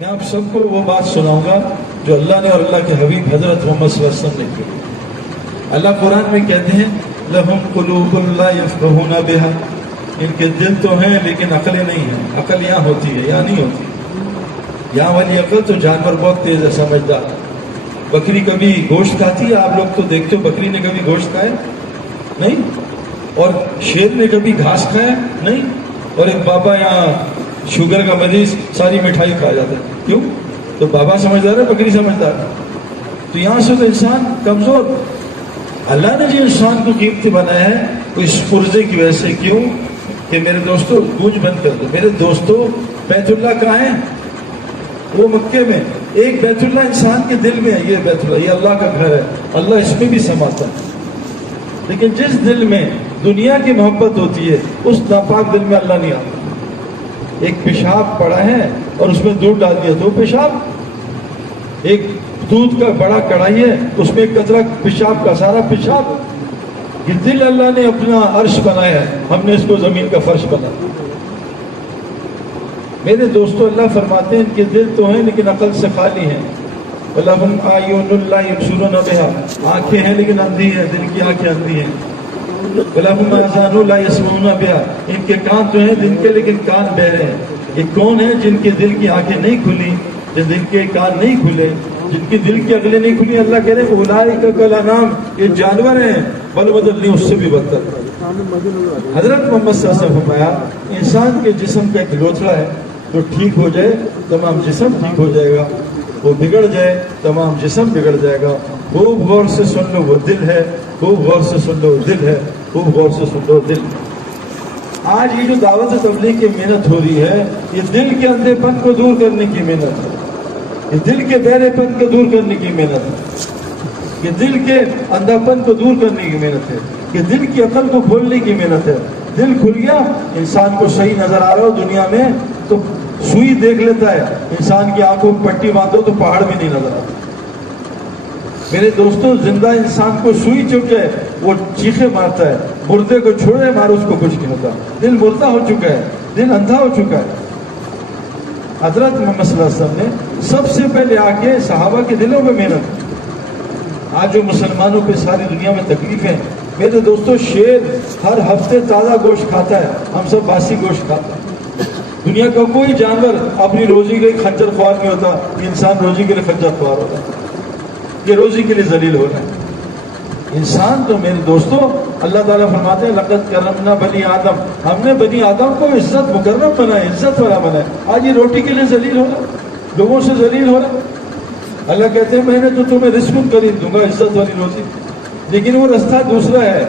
میں آپ سب کو وہ بات سناؤں گا جو اللہ نے اور اللہ کے حبیب حضرت محمد صلی اللہ علیہ وسلم نے کی۔ اللہ قرآن میں کہتے ہیں لَهُمْ قُلُوبٌ لَا يَفْقَهُونَ بِهَا، ان کے دل تو ہیں لیکن عقلیں نہیں ہیں۔ عقل یہاں ہوتی ہے، یہاں نہیں ہوتی۔ یہاں والی عقل تو جانور بہت تیز ہے، سمجھدار۔ بکری کبھی گوشت کھاتی ہے؟ آپ لوگ تو دیکھتے ہو بکری نے کبھی گوشت کھایا؟ نہیں۔ اور شیر نے کبھی گھاس کھایا؟ نہیں۔ اور ایک بابا یہاں شوگر کا مریض ساری مٹھائی کھا جاتا ہے، کیوں؟ تو بابا سمجھدار ہے، بکری سمجھدار ہے؟ تو یہاں سے تو انسان کمزور۔ اللہ نے جو انسان کو قیمتی بنایا ہے وہ اس پرزے کی وجہ سے، کیوں کہ میرے دوستو گونج بند کر دو میرے دوستو، بیت اللہ کہاں ہے؟ وہ مکے میں۔ ایک بیت اللہ انسان کے دل میں ہے، یہ بیت اللہ، یہ اللہ کا گھر ہے، اللہ اس میں بھی سماتا ہے۔ لیکن جس دل میں دنیا کی محبت ہوتی ہے اس ناپاک دل میں اللہ نہیں آتا۔ ایک پیشاب پڑا ہے اور اس میں دودھ ڈال دیا تو پیشاب، ایک دودھ کا بڑا کڑھائی ہے اس میں ایک قطرہ پیشاب کا سارا پیشاب۔ یہ دل اللہ نے اپنا عرش بنایا ہے، ہم نے اس کو زمین کا فرش بنایا۔ میرے دوستو اللہ فرماتے ہیں ان کے دل تو ہیں لیکن عقل سے خالی ہیں۔ وَلَهُمْ أَعْيُنٌ لَا يُبْصِرُونَ بِهَا، آنکھیں ہیں لیکن اندھی ہیں، دل کی آنکھیں اندھی ہیں۔ وَلَهُمْ آذَانٌ لَا يَسْمَعُونَ بِهَا، ان کے کان تو ہیں دل کے لیکن کان بہرے ہیں۔ یہ کون ہیں جن کے دل کی آنکھیں نہیں کھلی، جن دل کے کان نہیں کھلے، جن کی دل کی عقلیں نہیں کھلی؟ اللہ کہہ رہے ہیں اولئک کالانعام، یہ جانور ہیں، بل بدل نہیں، اس سے بھی بدتر۔ حضرت محمد صلی اللہ علیہ وسلم فرمایا انسان کے جسم کا ایک لوتھڑا ہے، تو ٹھیک ہو جائے تمام جسم ٹھیک ہو جائے گا، وہ بگڑ جائے تمام جسم بگڑ جائے گا۔ خوب غور سے سن لو وہ دل ہے، خوب غور سے سن لو وہ دل ہے، خوب غور سے سن لو دل۔ آج یہ جو دعوت تبلیغ کی محنت ہو رہی ہے یہ دل کے اندھے پن کو دور کرنے کی محنت ہے، یہ دل کے بہرے پن کو دور کرنے کی محنت ہے، یہ دل کے اندھا پن کو دور کرنے کی محنت ہے، یہ دل کی عقل کو کھولنے کی محنت ہے۔ دل کھل گیا، انسان کو صحیح نظر آ رہا ہو دنیا میں تو سوئی دیکھ لیتا ہے، انسان کی آنکھوں کو پٹی باندھو تو پہاڑ بھی نہیں نظر آتا۔ میرے دوستو زندہ انسان کو سوئی چکے وہ چیخے مارتا ہے، مردے کو چھوڑے مارو اس کو کچھ نہیں ہوتا۔ دل مردہ ہو چکا ہے، دل اندھا ہو چکا ہے۔ حضرت محمد صلی اللہ علیہ وسلم نے سب سے پہلے آ کے صحابہ کے دلوں میں محنت کی۔ آج جو مسلمانوں پہ ساری دنیا میں تکلیفیں، میرے دوستو شیر ہر ہفتے تازہ گوشت کھاتا ہے، ہم سب باسی گوشت کھاتا ہے۔ دنیا کا کوئی جانور اپنی روزی کے لیے خنجر خوار نہیں ہوتا، یہ انسان روزی کے لیے خنجر خوار ہوتا ہے، یہ روزی کے لیے ذلیل ہو رہا ہے۔ انسان تو میرے دوستو اللہ تعالیٰ فرماتے ہیں لقد کرمنا بنی آدم، ہم نے بنی آدم کو عزت مکرم بنایا، عزت والا بنایا۔ آج یہ روٹی کے لیے ذلیل ہو رہا ہے، لوگوں سے ذلیل ہو رہا ہے۔ اللہ کہتے ہیں میں نے تو تمہیں رزق قریب دوں گا، عزت والی روزی، لیکن وہ رستہ دوسرا ہے۔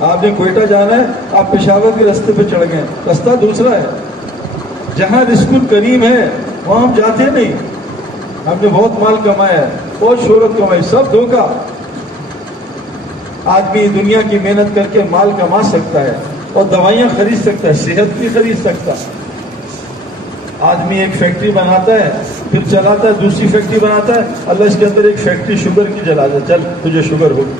آپ نے کوئٹہ جانا ہے، آپ پشاور کے رستے پہ چڑھ گئے، رستہ دوسرا ہے۔ جہاں رزق کریم ہے وہاں ہم جاتے نہیں۔ ہم نے بہت مال کمایا ہے، بہت شہرت کمائی، سب دھوکہ۔ آدمی دنیا کی محنت کر کے مال کما سکتا ہے اور دوائیاں خرید سکتا ہے، صحت بھی خرید سکتا ہے۔ آدمی ایک فیکٹری بناتا ہے پھر چلاتا ہے، دوسری فیکٹری بناتا ہے، اللہ اس کے اندر ایک فیکٹری شوگر کی جلا دے، چل تجھے شوگر ہوگی۔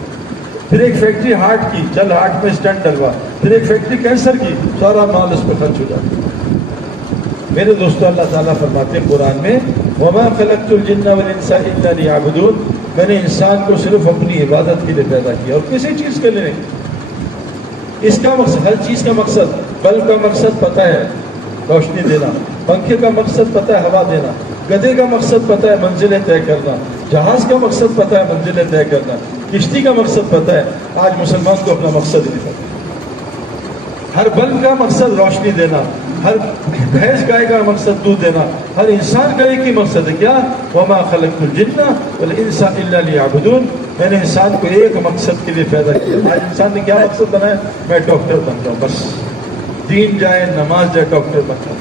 پھر ایک فیکٹری ہارٹ کی، چل ہارٹ میں اسٹنٹ ڈلوا۔ پھر ایک فیکٹری کینسر کی، سارا مال اس پہ خرچ ہو جاتا ہے۔ میرے دوستو اللہ تعالیٰ فرماتے ہیں قرآن میں وَمَا خَلَقْتُ الْجِنَّ وَالْإِنسَ إِلَّا لِيَعْبُدُونَ، میں نے انسان کو صرف اپنی عبادت کے لیے پیدا کیا اور کسی چیز کے لیے نہیں۔ اس کا مقصد، ہر چیز کا مقصد، بلب کا مقصد پتہ ہے روشنی دینا، پنکھے کا مقصد پتہ ہے ہوا دینا، گدھے کا مقصد پتہ ہے منزلیں طے کرنا، جہاز کا مقصد پتہ ہے منزلیں طے کرنا، کشتی کا مقصد پتہ ہے۔ آج مسلمان کو اپنا مقصد نہیں پتہ۔ ہر بلب کا مقصد روشنی دینا، ہر بھینس گائے کا مقصد دودھ دینا، ہر انسان کا ایک ہی مقصد ہے، کیا؟ وَمَا خَلَقْتُ الْجِنَّ وَالْإِنسَ إِلَّا لِيَعْبُدُونَ، میں نے انسان کو ایک مقصد کے لیے پیدا کیا۔ آج انسان نے کیا مقصد بنایا؟ میں ڈاکٹر بن جاؤں، بس دین جائے نماز جائے ڈاکٹر بن جاؤں،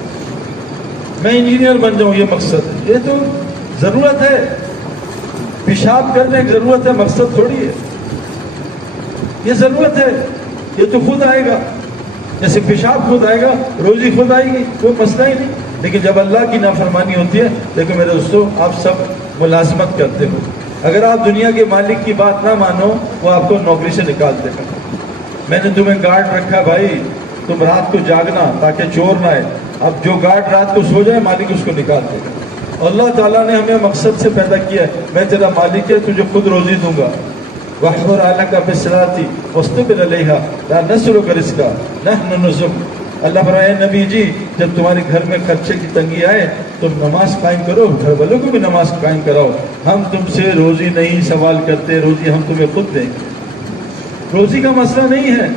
میں انجینئر بن جاؤں، یہ مقصد ہے۔ یہ تو ضرورت ہے، پیشاب کرنے کی ضرورت ہے، مقصد تھوڑی ہے۔ یہ ضرورت ہے، یہ تو خود آئے گا، جیسے پیشاب خود آئے گا، روزی خود آئے گی، کوئی مسئلہ ہی نہیں۔ لیکن جب اللہ کی نافرمانی ہوتی ہے، دیکھو میرے دوستو آپ سب ملازمت کرتے ہو، اگر آپ دنیا کے مالک کی بات نہ مانو وہ آپ کو نوکری سے نکال دے گا۔ میں نے تمہیں گارڈ رکھا بھائی، تم رات کو جاگنا تاکہ چور نہ آئے، اب جو گارڈ رات کو سو جائے مالک اس کو نکال دے گا۔ اللہ تعالیٰ نے ہمیں مقصد سے پیدا کیا ہے، میں تیرا مالک ہے، تجھے خود روزی دوں گا. وَاحْفُرْ عَلَيْكَ بِالصِّلَاةِ وَاصْطَبِرْ عَلَيْهَا لَا نَسْأَلُكَ رِزْقًا نَحْنُ نَرْزُقُكَ. اللہ فرمائے نبی جی جب تمہارے گھر میں خرچے کی تنگی آئے تم نماز قائم کرو، گھر والوں کو بھی نماز قائم کراؤ، ہم تم سے روزی نہیں سوال کرتے، روزی ہم تمہیں خود دیں گے. روزی کا مسئلہ نہیں ہے،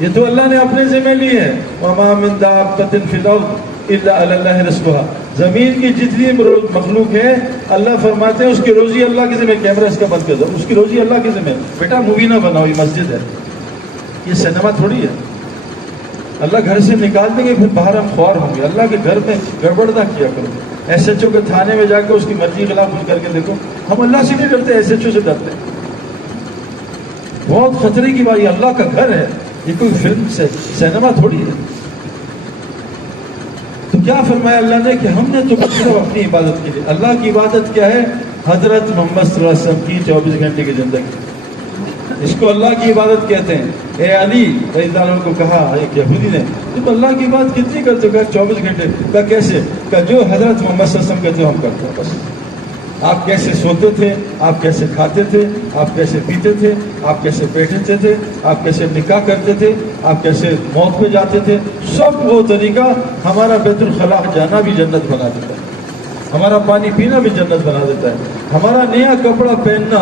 یہ تو اللہ نے اپنے ذمہ لی ہے. وَمَا مِن دَابَّةٍ فِي الْأَرْضِ إِلَّا عَلَى اللَّهِ رِزْقُهَا. زمین کی جتنی مخلوق ہے اللہ فرماتے ہیں اس کی روزی اللہ کے ذمہ. کیمرہ اس کا بند کر دو، اس کی روزی اللہ کے ذمہ. بیٹا مووی نہ بناؤ، یہ مسجد ہے، یہ سینما تھوڑی ہے. اللہ گھر سے نکال دیں گے پھر باہر ہم خوار ہوں گے. اللہ کے گھر میں گڑبڑ نہ کیا کرو. ایس ایچ او کے تھانے میں جا کے اس کی مرضی خلاف کچھ کر کے دیکھو. ہم اللہ سے نہیں ڈرتے، ایس ایچ او سے ڈرتے ہیں. بہت خطرے کی بات، یہ اللہ کا گھر ہے، یہ کوئی فلم سے سینما تھوڑی ہے. تو کیا فرمایا اللہ نے کہ ہم نے تو صرف اپنی عبادت کے لیے. اللہ کی عبادت کیا ہے؟ حضرت محمد صلی اللہ علیہ وسلم کی 24 گھنٹے کی زندگی، اس کو اللہ کی عبادت کہتے ہیں. اے علی رضی اللہ عنہ کو کہا ایک یہودی نے تم اللہ کی بات کتنی کرتے ہو؟ کہا 24 گھنٹے. کہا کیسے؟ کہا جو حضرت محمد صلی اللہ علیہ وسلم کہتے ہو ہم کرتے ہیں بس. آپ کیسے سوتے تھے، آپ کیسے کھاتے تھے، آپ کیسے پیتے تھے، آپ کیسے بیٹھتے تھے، آپ کیسے نکاح کرتے تھے، آپ کیسے موت پہ جاتے تھے، سب وہ طریقہ ہمارا بیت الخلاء جانا بھی جنت بنا دیتا ہے، ہمارا پانی پینا بھی جنت بنا دیتا ہے، ہمارا نیا کپڑا پہننا،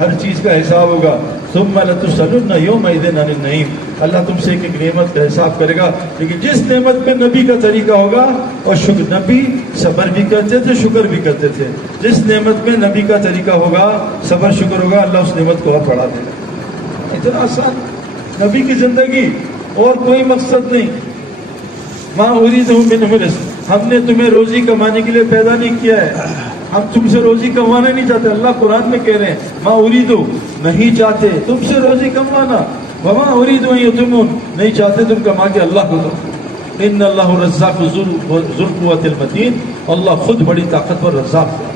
ہر چیز کا حساب ہوگا. ثم لتسألن یومئذ عن النعیم. اللہ تم سے ایک ایک نعمت کا حساب کرے گا. لیکن جس نعمت میں نبی کا طریقہ ہوگا، اور شکر، نبی صبر بھی کرتے تھے، شکر بھی کرتے تھے. جس نعمت میں نبی کا طریقہ ہوگا، صبر شکر ہوگا، اللہ اس نعمت کو اور بڑھا دے گا. اتنا آسان نبی کی زندگی، اور کوئی مقصد نہیں. ماں اريد منهم رزق. ہم نے تمہیں روزی کمانے کے لیے پیدا نہیں کیا ہے، ہم تم سے روزی کمانا نہیں چاہتے. اللہ قرآن میں کہہ رہے ہیں ماں اريد، نہیں چاہتے تم سے روزی کمانا. وما اريد ان يطعمون، نہیں چاہتے تم کما کے اللہ کو دو. ان اللہ الرزاق ذو القوة المتین. اللہ خود بڑی طاقتور رزاق ہے.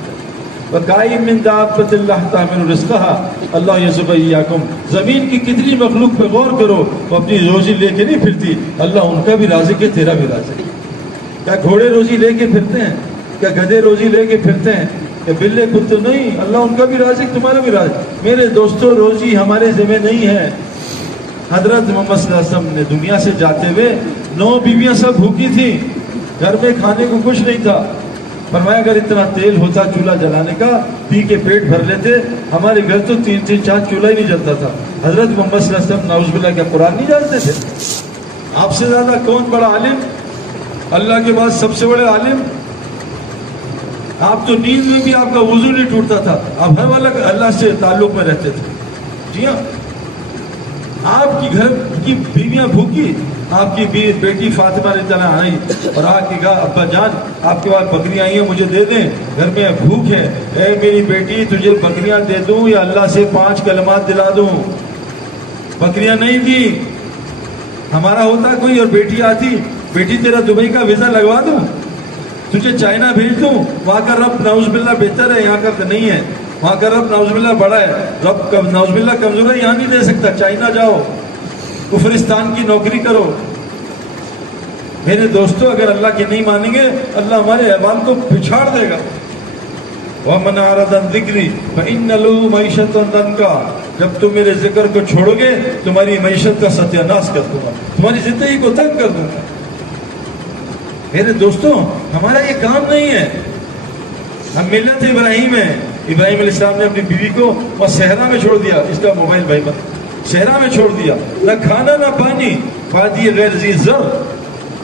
وَكَأَيِّن مِّن دَابَّةٍ لَّا تَحْمِلُ رِزْقَهَا. اللہ یذب ایاکم. زمین کی کتنی مخلوق پہ غور کرو، وہ اپنی روزی لے کے نہیں پھرتی. اللہ ان کا بھی رازق ہے، تیرا بھی رازق ہے. کیا گھوڑے روزی لے کے پھرتے ہیں؟ کیا گدھے روزی لے کے پھرتے ہیں؟ کہ بلے کتے؟ نہیں، اللہ ان کا بھی رازق، تمہارا بھی رازق. میرے دوستوں روزی ہمارے ذمہ نہیں ہے. حضرت محمد صلی اللہ علیہ وسلم نے دنیا سے جاتے ہوئے 9 بیویاں سب بھوکی تھیں، گھر میں کھانے کو کچھ نہیں تھا. فرمایا اگر اتنا تیل ہوتا چولہا جلانے کا، پی کے پیٹ بھر لیتے. ہمارے گھر تو 3 4 چولہا ہی نہیں جلتا تھا. حضرت محمد صلی اللہ علیہ وسلم نعوذ باللہ کیا قرآن نہیں جانتے تھے؟ آپ سے زیادہ کون بڑا عالم؟ اللہ کے بعد سب سے بڑے عالم. آپ تو نیند میں بھی آپ کا وضو نہیں ٹوٹتا تھا، آپ ہر والا اللہ سے تعلق میں رہتے تھے. جی ہاں، آپ کی گھر کی بیویاں بھوکی. آپ کی بیٹی فاطمہ رضی اللہ عنہا آئی اور آ کے کہا ابا جان آپ کے پاس بکریاں آئی ہیں، مجھے دے دیں، گھر میں بھوک ہے. اے میری بیٹی تجھے بکریاں دے دوں یا اللہ سے 5 کلمات دلا دوں؟ بکریاں نہیں دی. ہمارا ہوتا کوئی اور بیٹی آتی، بیٹی تیرا دبئی کا ویزا لگوا دوں، تجھے چائنا بھیج دوں، وہاں کا رب نعوذ باللہ بہتر ہے، یہاں کا نہیں ہے. وہاں کا رب نعوذ باللہ بڑا ہے، رب نعوذ باللہ کمزور ہے، یہاں نہیں دے سکتا. چائنا جاؤ، کفرستان کی نوکری کرو. میرے دوستوں اگر اللہ کی نہیں مانیں گے، اللہ ہمارے احوال کو پچھاڑ دے گا. وَمَنْ أَعْرَضَ عَنْ ذِكْرِي فَإِنَّ لَهُ مَعِيشَةً ضَنكًا. جب تم میرے ذکر کو چھوڑو گے تمہاری معیشت کا ستیہ ناش کر دوں گا، تمہاری زندگی کو تنگ کر دوں گا. میرے دوستوں ہمارا یہ کام نہیں ہے. ہم ملت ابراہیم ہیں. ابراہیم علیہ السلام نے اپنی بیوی کو اور صحرا میں چھوڑ دیا. اس کا موبائل بھائی بند، صحرا میں چھوڑ دیا، نہ کھانا نہ پانی. وادی غیر ذی زرع،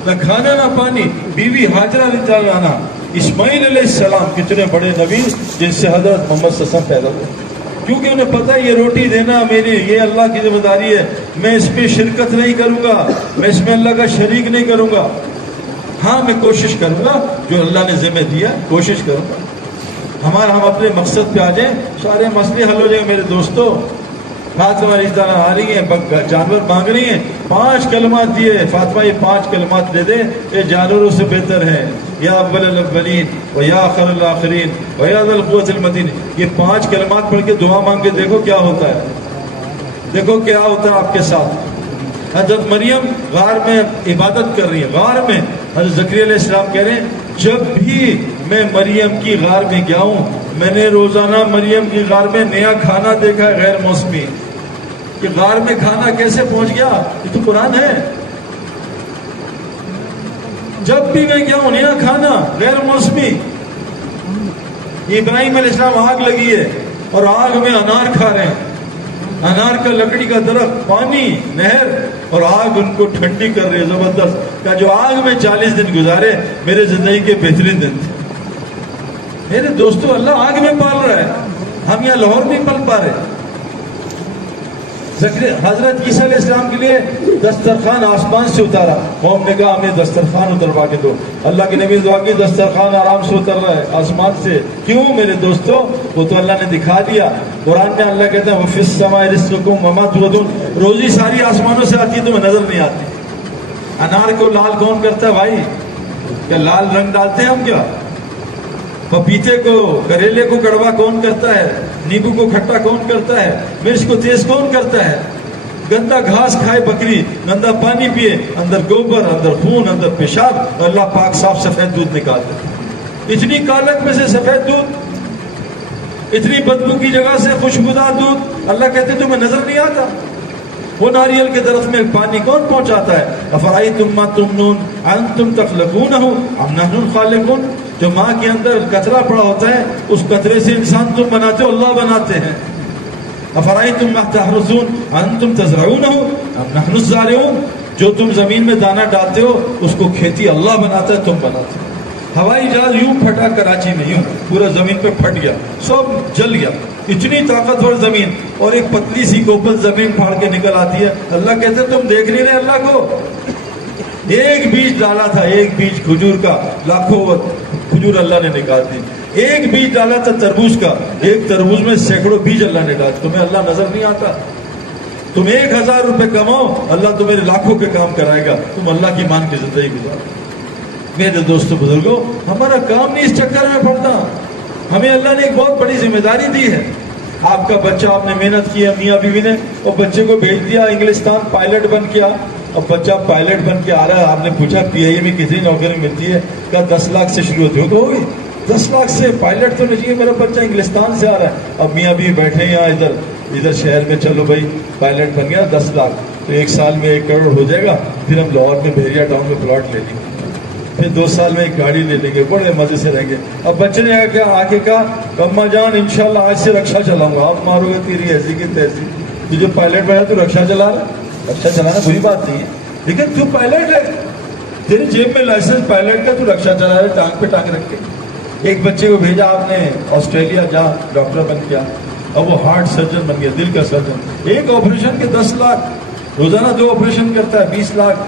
نہ کھانا نہ پانی. بیوی ہاجرہ رضی اللہ عنہا، اسماعیل علیہ السلام کتنے بڑے نبی جن سے حضرت محمد صلی اللہ علیہ وسلم پیدا ہوئے. کیونکہ انہیں پتہ یہ روٹی دینا میری، یہ اللہ کی ذمہ داری ہے. میں اس پہ شرکت نہیں کروں گا، میں اس میں اللہ کا شریک نہیں کروں گا. ہاں میں کوشش کروں گا، جو اللہ نے ذمہ دیا کوشش کروں گا. ہم اپنے مقصد پہ آ جائیں، سارے مسئلے حل ہو جائیں. میرے دوستوں فاطمہ رضی اللہ عنہا آ رہی ہیں، جانور مانگ رہی ہیں، 5 کلمات دیے. فاطمہ یہ 5 کلمات دے دے، یہ جانوروں سے بہتر ہے. یا اول الاولین و یا آخر الاخرین و یا ذا القوۃ المتین. یہ 5 کلمات پڑھ کے دعا مانگ کے دیکھو کیا ہوتا ہے، دیکھو کیا ہوتا ہے آپ کے ساتھ. حضرت مریم غار میں عبادت کر رہی ہے، غار میں. حضرت زکریا علیہ السلام کہہ رہے ہیں جب بھی میں مریم کی غار میں گیا ہوں میں نے روزانہ مریم کی غار میں نیا کھانا دیکھا ہے غیر موسمی. کہ غار میں کھانا کیسے پہنچ گیا؟ یہ تو قرآن ہے. جب بھی میں گیا ہوں نیا کھانا غیر موسمی. ابراہیم علیہ السلام آگ لگی ہے اور آگ میں انار کھا رہے ہیں. انار کا لکڑی کا درخت، پانی، نہر، اور آگ ان کو ٹھنڈی کر رہی ہے زبردست. کہ جو آگ میں 40 دن گزارے میرے زندگی کے بہترین دن تھے. میرے دوستو اللہ آگ میں پال رہا ہے، ہم یہاں لاہور نہیں پل پا رہے. حضرت عیسیٰ علیہ السلام کے لیے دسترخوان آسمان سے اتارا. قوم نے کہا ہمیں دسترخوان اتروا کے دو. اللہ کے نبی دعا کی دسترخوان آرام سے اتر رہا ہے آسمان سے. کیوں میرے دوستو؟ وہ تو اللہ نے دکھا دیا. قرآن میں اللہ کہتا ہے وَفِي السَّمَاءِ رِزْقُكُمْ وَمَا تُوعَدُونَ. روزی ساری آسمانوں سے آتی ہے تمہیں نظر نہیں آتی. انار کو لال کون کرتا ہے بھائی؟ کیا لال رنگ ڈالتے ہیں ہم کیا؟ پپیتے کو، کریلے کو کڑوا کون کرتا ہے؟ نیبو کو کھٹا کون کرتا ہے؟ مرچ کو تیز کون کرتا ہے؟ گندا گھاس کھائے بکری، گندا پانی پیے، اندر گوبر، اندر خون، اندر پیشاب، اور اللہ پاک صاف سفید دودھ نکالتے. اتنی کالک میں سے سفید دودھ، اتنی بدبو کی جگہ سے خوشبودار دودھ. اللہ کہتے تمہیں نظر نہیں آتا؟ وہ ناریل کے درخت میں پانی کون پہنچاتا ہے؟ افرأیتم ما تمنون انتم تخلقونہ ام نحن الخالقون. جو ماں کے اندر قطرہ پڑا ہوتا ہے اس قطرے سے انسان تم بناتے ہو اللہ بناتے ہیں. افرأیتم ما تحرثون انتم تزرعونہ ام نحن الزارعون. جو تم زمین میں دانہ ڈالتے ہو اس کو کھیتی اللہ بناتا ہے تم بناتے ہو. ہوائی جہاز یوں پھٹا کراچی میں، یوں پورا زمین پہ پھٹ گیا، سب جل گیا. اتنی طاقتور زمین، اور ایک پتلی سی گوبل زمین پھاڑ کے نکل آتی ہے. اللہ کہتے ہیں تم دیکھ نہیں رہے اللہ کو؟ ایک بیج ڈالا تھا، ایک بیج کھجور کا، لاکھوں کھجور اللہ نے نکال دی. ایک بیج ڈالا تھا تربوز کا، ایک تربوز میں سینکڑوں بیج اللہ نے ڈالے. تمہیں اللہ نظر نہیں آتا؟ تم 1000 روپے کماؤ، اللہ تمہیں لاکھوں کے کام کرائے گا. تم اللہ کی مان کی زندگی گزارو. میرے دوستو بزرگوں، ہمارا کام نہیں اس چکر میں پڑتا. ہمیں اللہ نے ایک بہت بڑی ذمہ داری دی ہے. آپ کا بچہ، آپ نے محنت کی ہے میاں بیوی نے، اور بچے کو بھیج دیا انگلستان، پائلٹ بن کے. اب بچہ پائلٹ بن کے آ رہا ہے. آپ نے پوچھا پی آئی اے میں کتنی نوکری ملتی ہے؟ کہا 10 لاکھ سے شروع ہوگی. 10 لاکھ سے پائلٹ تو نہیں چاہیے. میرا بچہ انگلستان سے آ رہا ہے. اب میاں بیوی بیٹھے ہیں یہاں ادھر شہر میں. چلو بھائی پائلٹ بن گیا 10 لاکھ تو 1 سال میں 1 کروڑ ہو جائے گا. پھر ہم لاہور میں بحریہ ٹاؤن میں پلاٹ لے لیں گے. پھر 2 سال میں ایک گاڑی لے لیں گے، بڑے مزے سے رہیں گے. اب بچے نے آ کے کہا اماں جان انشاءاللہ آج سے رکشا چلاؤں گا. آپ مارو گے تیری ایسی کی تیسی. تجھے پائلٹ بنا تو رکشا چلا رہا. رکشا چلانا بری بات نہیں ہے، لیکن تو پائلٹ ہے، تیری جیب میں لائسنس پائلٹ کا، تو رکشا چلا رہا ہے ٹانگ پہ ٹانگ رکھ کے. ایک بچے کو بھیجا آپ نے آسٹریلیا، جا ڈاکٹر بن گیا. اب وہ ہارٹ سرجن بن گیا، دل کا سرجن. ایک آپریشن کے 10 لاکھ، روزانہ 2 آپریشن کرتا ہے، 20 لاکھ،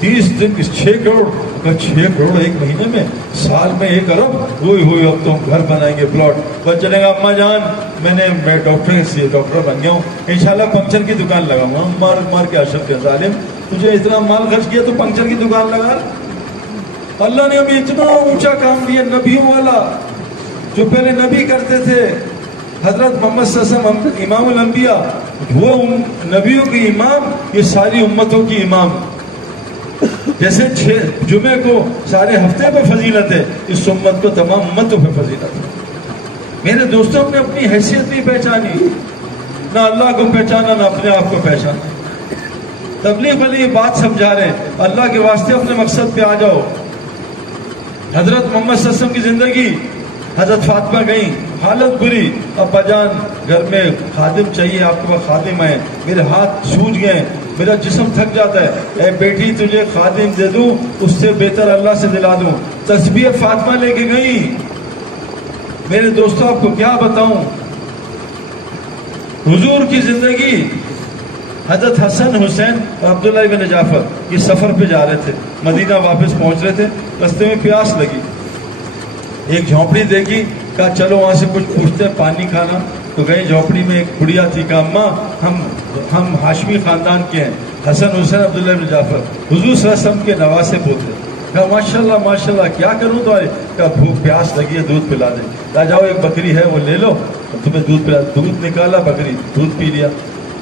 30 دن 6 کروڑ. 6 کروڑ ایک مہینے میں، سال میں 1 ارب. ہوئی اب تو ہم گھر بنائیں گے، پلاٹ. بس چلے گا اماں جان میں ڈاکٹر بن گیا ہوں، انشاءاللہ پنکچر کی دکان لگاؤں گا. مار کے اشرف کے ظالم، تجھے اتنا مال خرچ کیا تو پنکچر کی دکان لگا. اللہ نے ہمیں اتنا اونچا کام دیا، نبیوں والا، جو پہلے نبی کرتے تھے. حضرت محمد صلی اللہ علیہ وسلم امام الانبیاء، وہ نبیوں کی امام، یہ ساری امتوں کی امام. جیسے 6 جمعے کو سارے ہفتے پہ فضیلت ہے، اس امت کو تمام امتوں پہ فضیلت ہے. میرے دوستوں نے اپنی حیثیت نہیں پہچانی، نہ اللہ کو پہچانا، نہ اپنے آپ کو پہچانا. تبلیغ والی یہ بات سمجھا رہے ہیں، اللہ کے واسطے اپنے مقصد پہ آ جاؤ. حضرت محمد صلی اللہ علیہ وسلم کی زندگی، حضرت فاطمہ گئی، حالت بری. ابا جان گھر میں خادم چاہیے، آپ کے پاس خادم ہے. میرے ہاتھ سوج گئے، میرا جسم تھک جاتا ہے. اے بیٹی تجھے خادم دے دوں، اس سے بہتر اللہ سے دلا دوں. تسبیح فاطمہ لے کے گئی. میرے دوستوں آپ کو کیا بتاؤں، حضور کی زندگی. حضرت حسن حسین اور عبداللہ بن جعفر یہ سفر پہ جا رہے تھے، مدینہ واپس پہنچ رہے تھے. رستے میں پیاس لگی، ایک جھونپڑی دیکھی، کہا چلو وہاں سے کچھ پوچھتے ہیں پانی کھانا. تو گئے جھونپڑی میں، ایک بڑھیا تھی. کہا اماں ہم ہاشمی خاندان کے ہیں، حسن حسین عبداللہ بن جعفر، حضور صلی اللہ علیہ وسلم کے نواسے پوتے. کہا ماشاءاللہ ماشاءاللہ، کیا کروں تمہارے؟ کہا بھوک پیاس لگی ہے، دودھ پلا دیں. کہا جاؤ ایک بکری ہے وہ لے لو، تمہیں دودھ پلا. دودھ نکالا، بکری دودھ پی لیا.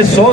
100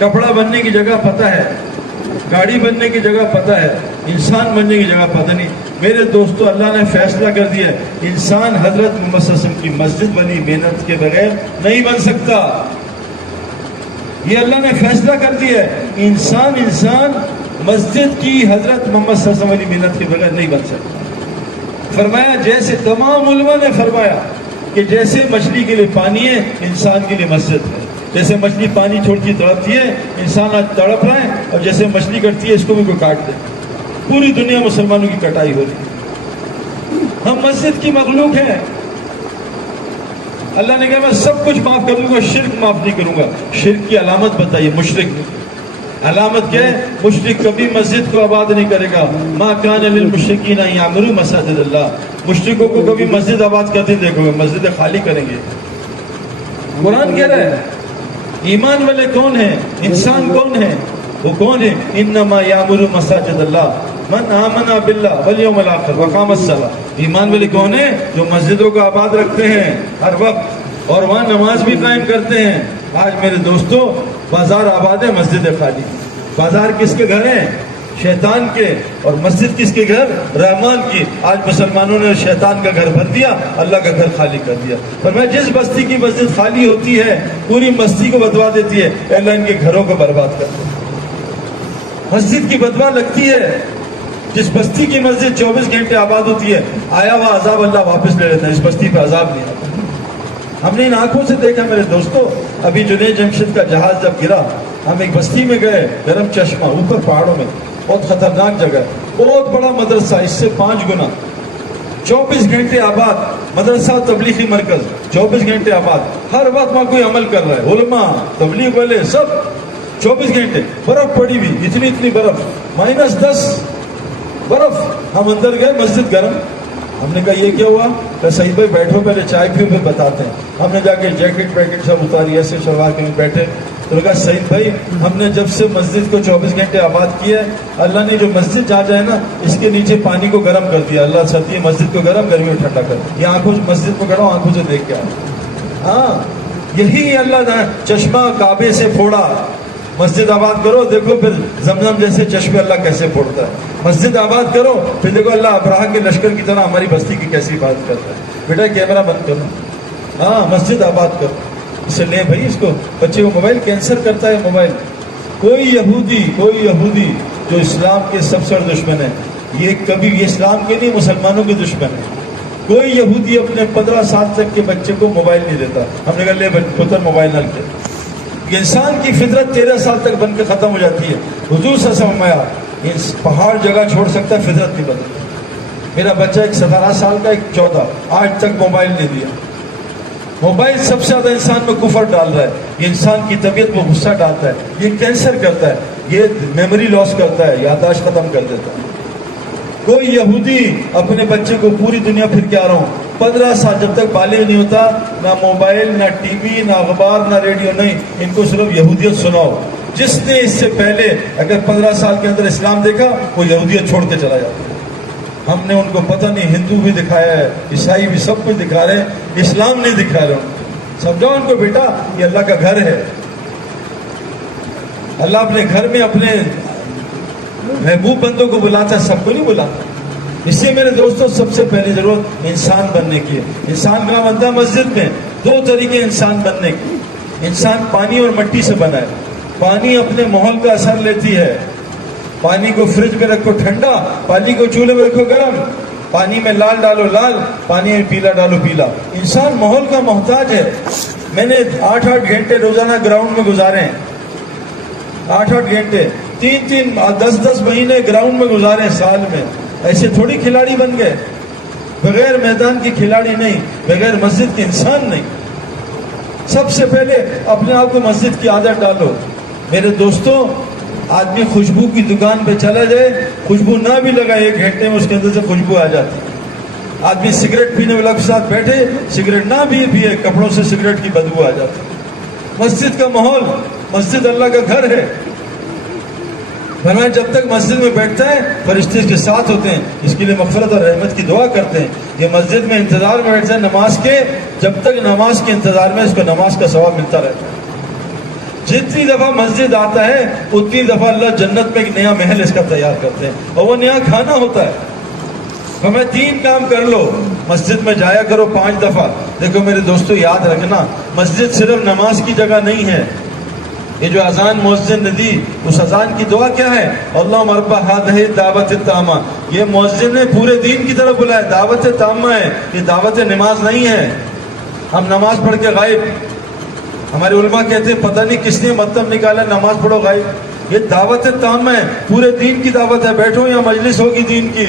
کپڑا بننے کی جگہ پتہ ہے، گاڑی بننے کی جگہ پتہ ہے، انسان بننے کی جگہ پتہ نہیں۔ میرے دوستو، اللہ نے فیصلہ کر دیا ہے، انسان حضرت محمد صلی اللہ علیہ وسلم کی مسجد بنی محنت کے بغیر نہیں بن سکتا۔ یہ اللہ نے فیصلہ کر دیا ہے، انسان مسجد کی حضرت محمد صلی اللہ علیہ وسلم کی محنت کے بغیر نہیں بن سکتا۔ فرمایا جیسے تمام علماء نے فرمایا کہ جیسے مچھلی کے لیے پانی ہے، انسان کے لیے مسجد ہے۔ جیسے مچھلی پانی چھوڑتی تڑپتی ہے، انسان آج تڑپ رہا ہے، اور جیسے مچھلی کٹتی ہے اس کو بھی کوئی کاٹ دے۔ پوری دنیا مسلمانوں کی کٹائی ہو رہی ہے، ہم مسجد کی مخلوق ہیں۔ اللہ نے کہا میں سب کچھ معاف کر دوں گا، شرک معاف نہیں کروں گا۔ شرک کی علامت بتائیے، مشرک علامت کیا ہے؟ مشرک کبھی مسجد کو آباد نہیں کرے گا۔ ما کان للمشرکین ان یعمروا مساجد اللہ، مشرکوں کو کبھی مسجد آباد کرتے دیکھو گے، مسجدیں خالی کریں گے۔ قرآن کہہ رہا ہے ایمان والے کون ہیں، انسان کون ہے، وہ کون ہے؟ انما یعمر مساجد اللہ من آمن باللہ والیوم الاخر وقام الصلاۃ۔ ایمان والے کون ہیں؟ جو مسجدوں کو آباد رکھتے ہیں ہر وقت، اور وہاں نماز بھی قائم کرتے ہیں۔ آج میرے دوستو بازار آباد ہے، مسجدیں خالی۔ بازار کس کے گھر ہیں؟ شیطان کے، اور مسجد کس کے گھر؟ رحمان کی۔ آج مسلمانوں نے شیطان کا گھر بھر دیا، اللہ کا گھر خالی کر دیا۔ فرمایا جس بستی کی مسجد خالی ہوتی ہے پوری بستی کو بدوا دیتی ہے، اللہ ان کے گھروں کو برباد کر دے۔ مسجد کی بدوا لگتی ہے۔ جس بستی کی مسجد 24 گھنٹے آباد ہوتی ہے، آیا ہوا عذاب اللہ واپس لے لیتا ہے، اس بستی پہ عذاب نہیں آتا۔ ہم نے ان آنکھوں سے دیکھا میرے دوستو۔ ابھی جنید جنکشن کا جہاز جب گرا، ہم ایک بستی میں گئے، گرم چشمہ اوپر پہاڑوں میں، بہت خطرناک جگہ، بہت بڑا مدرسہ، اس سے 5 گنا، 24 گھنٹے آباد مدرسہ، تبلیغی مرکز، 24 گھنٹے آباد، ہر وقت وہاں کوئی عمل کر رہا ہے، علماء، تبلیغ والے سب 24 گھنٹے۔ برف پڑی ہوئی، اتنی برف، -10 برف۔ ہم اندر گئے، مسجد گرم۔ ہم نے کہا یہ کیا ہوا؟ کہ سعید بھائی بیٹھو، پہلے چائے پیو پھر بتاتے ہیں۔ ہم نے جا کے جیکٹ ویکٹ سب اتاری، ایسے شلوار کے بیٹھے، تو کہا سعید بھائی ہم نے جب سے مسجد کو 24 گھنٹے آباد کیا ہے، اللہ نے جو مسجد جا جائے نا اس کے نیچے پانی کو گرم کر دیا۔ اللہ سردی ہے مسجد کو گرم، گرمی کو ٹھنڈا کر دیا۔ یہ آنکھوں سے مسجد کو کھڑا، آنکھوں سے دیکھ کے آیا۔ ہاں یہی اللہ نے چشمہ کعبے سے پھوڑا۔ مسجد آباد کرو، دیکھو پھر زمزم جیسے چشمے اللہ کیسے پھوڑتا ہے۔ مسجد آباد کرو، پھر دیکھو اللہ ابراہ کے لشکر کی طرح ہماری بستی کی کیسی حفاظت کرتا ہے۔ بیٹا کیمرہ بند کرو، ہاں مسجد آباد کرو۔ اسے لے بھائی، اس کو بچے کو موبائل کینسر کرتا ہے موبائل۔ کوئی یہودی جو اسلام کے سب سے بڑے دشمن ہے، یہ کبھی یہ اسلام کے نہیں مسلمانوں کے دشمن ہے۔ کوئی یہودی اپنے 15 سال تک کے بچے کو موبائل نہیں دیتا۔ ہم نے کہا لے پتر موبائل نہ لے۔ انسان کی فطرت 13 سال تک بن کے ختم ہو جاتی ہے۔ حضور صلی اللہ علیہ وسلم پہاڑ جگہ چھوڑ سکتا ہے، فطرت نہیں بدلتی۔ میرا بچہ ایک 17 سال کا، ایک 14، آج تک موبائل نہیں دیا۔ موبائل سب سے زیادہ انسان میں کفر ڈال رہا ہے۔ یہ انسان کی طبیعت میں غصہ ڈالتا ہے، یہ کینسر کرتا ہے، یہ میموری لاس کرتا ہے، یادداشت ختم کر دیتا ہے۔ کوئی یہودی اپنے بچے کو پوری دنیا پھر کے آ رہا ہوں 15 سال جب تک بالغ نہیں ہوتا، نہ موبائل، نہ ٹی وی، نہ اخبار، نہ ریڈیو، نہیں، ان کو صرف یہودیت سناؤ۔ جس نے اس سے پہلے اگر 15 سال کے اندر اسلام دیکھا، وہ یہودیت چھوڑ کے چلا جاتا ہے۔ ہم نے ان کو پتہ نہیں، ہندو بھی دکھایا ہے، عیسائی بھی، سب کچھ دکھا رہے ہیں، اسلام نہیں دکھا رہے ہیں۔ سمجھاؤ ان کو بیٹا یہ اللہ کا گھر ہے۔ اللہ اپنے گھر میں اپنے محبوب بندوں کو بلاتا ہے، سب کو نہیں بلاتا۔ اس سے میرے دوستوں سب سے پہلی ضرورت انسان بننے کی ہے۔ انسان کہاں بنتا ہے؟ مسجد میں۔ 2 طریقے انسان بننے کی۔ انسان پانی اور مٹی سے بنا ہے۔ پانی اپنے ماحول کا اثر لیتی ہے۔ پانی کو فریج میں رکھو ٹھنڈا، پانی کو چولہے میں رکھو گرم، پانی میں لال ڈالو لال، پانی میں پیلا ڈالو پیلا۔ انسان ماحول کا محتاج ہے۔ میں نے 8-8 گھنٹے روزانہ گراؤنڈ میں گزارے ہیں، 8-8 گھنٹے، 3-3 10-10 مہینے گراؤنڈ میں گزارے ہیں سال میں۔ ایسے تھوڑی کھلاڑی بن گئے، بغیر میدان کی کھلاڑی نہیں، بغیر مسجد کے انسان نہیں۔ سب سے پہلے اپنے آپ کو مسجد کی عادت ڈالو۔ میرے دوستوں آدمی خوشبو کی دکان پہ چلا جائے، خوشبو نہ بھی لگائے 1 گھنٹے میں اس کے اندر سے خوشبو آ جاتی ہے۔ آدمی سگریٹ پینے والوں کے ساتھ بیٹھے، سگریٹ نہ بھی پیے، کپڑوں سے سگریٹ کی بدبو آ جاتی ہے۔ مسجد کا ماحول، مسجد اللہ کا گھر ہے۔ فرمایا جب تک مسجد میں بیٹھتا ہے فرشتے اس کے ساتھ ہوتے ہیں، اس کے لیے مغفرت اور رحمت کی دعا کرتے ہیں۔ یہ مسجد میں انتظار میں بیٹھتا ہے نماز کے، جب تک نماز کے انتظار میں اس کو نماز کا ثواب ملتا رہتا ہے۔ جتنی دفعہ مسجد آتا ہے اتنی دفعہ اللہ جنت میں ایک نیا محل اس کا تیار کرتے ہیں، اور وہ نیا کھانا ہوتا ہے۔ ہمیں 3 کام کر لو، مسجد میں جایا کرو 5 دفعہ۔ دیکھو میرے دوستو، یاد رکھنا، مسجد صرف نماز کی جگہ نہیں ہے۔ یہ جو اذان مؤذن نے دی، اس اذان کی دعا کیا ہے؟ اللہم رب ہذہ دعوت التامہ۔ یہ مؤذن نے پورے دین کی طرف بلایا، دعوت تامہ ہے، یہ دعوت نماز نہیں ہے۔ ہم نماز پڑھ کے غائب، ہمارے علماء کہتے ہیں پتہ نہیں کس نے مطلب نکالا نماز پڑھو غائب، یہ دعوت تامہ ہے، پورے دین کی دعوت ہے۔ بیٹھو یا مجلس ہوگی دین کی،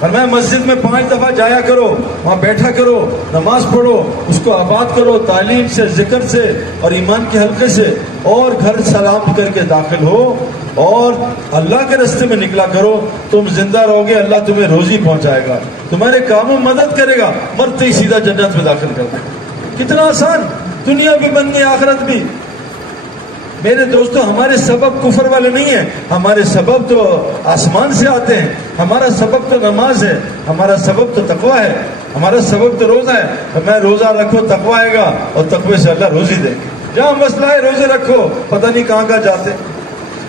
فرمایا مسجد میں 5 دفعہ جایا کرو، وہاں بیٹھا کرو، نماز پڑھو، اس کو آباد کرو تعلیم سے، ذکر سے اور ایمان کے حلقے سے، اور گھر سلام کر کے داخل ہو اور اللہ کے راستے میں نکلا کرو۔ تم زندہ رہو گے، اللہ تمہیں روزی پہنچائے گا، تمہارے کاموں میں مدد کرے گا، مرتے ہی سیدھا جنت میں داخل کر دے گا۔ کتنا آسان، دنیا بھی بن گئی آخرت بھی۔ میرے دوستو، ہمارے سبب کفر والے نہیں ہیں، ہمارے سبب تو آسمان سے آتے ہیں۔ ہمارا سبب تو نماز ہے، ہمارا سبب تو تقویٰ ہے، ہمارا سبب تو روزہ ہے۔ میں روزہ رکھو تقویٰ آئے گا، اور تقوی سے اللہ روزی دے گا۔ جہاں مسئلہ ہے روزے رکھو، پتہ نہیں کہاں کہاں جاتے۔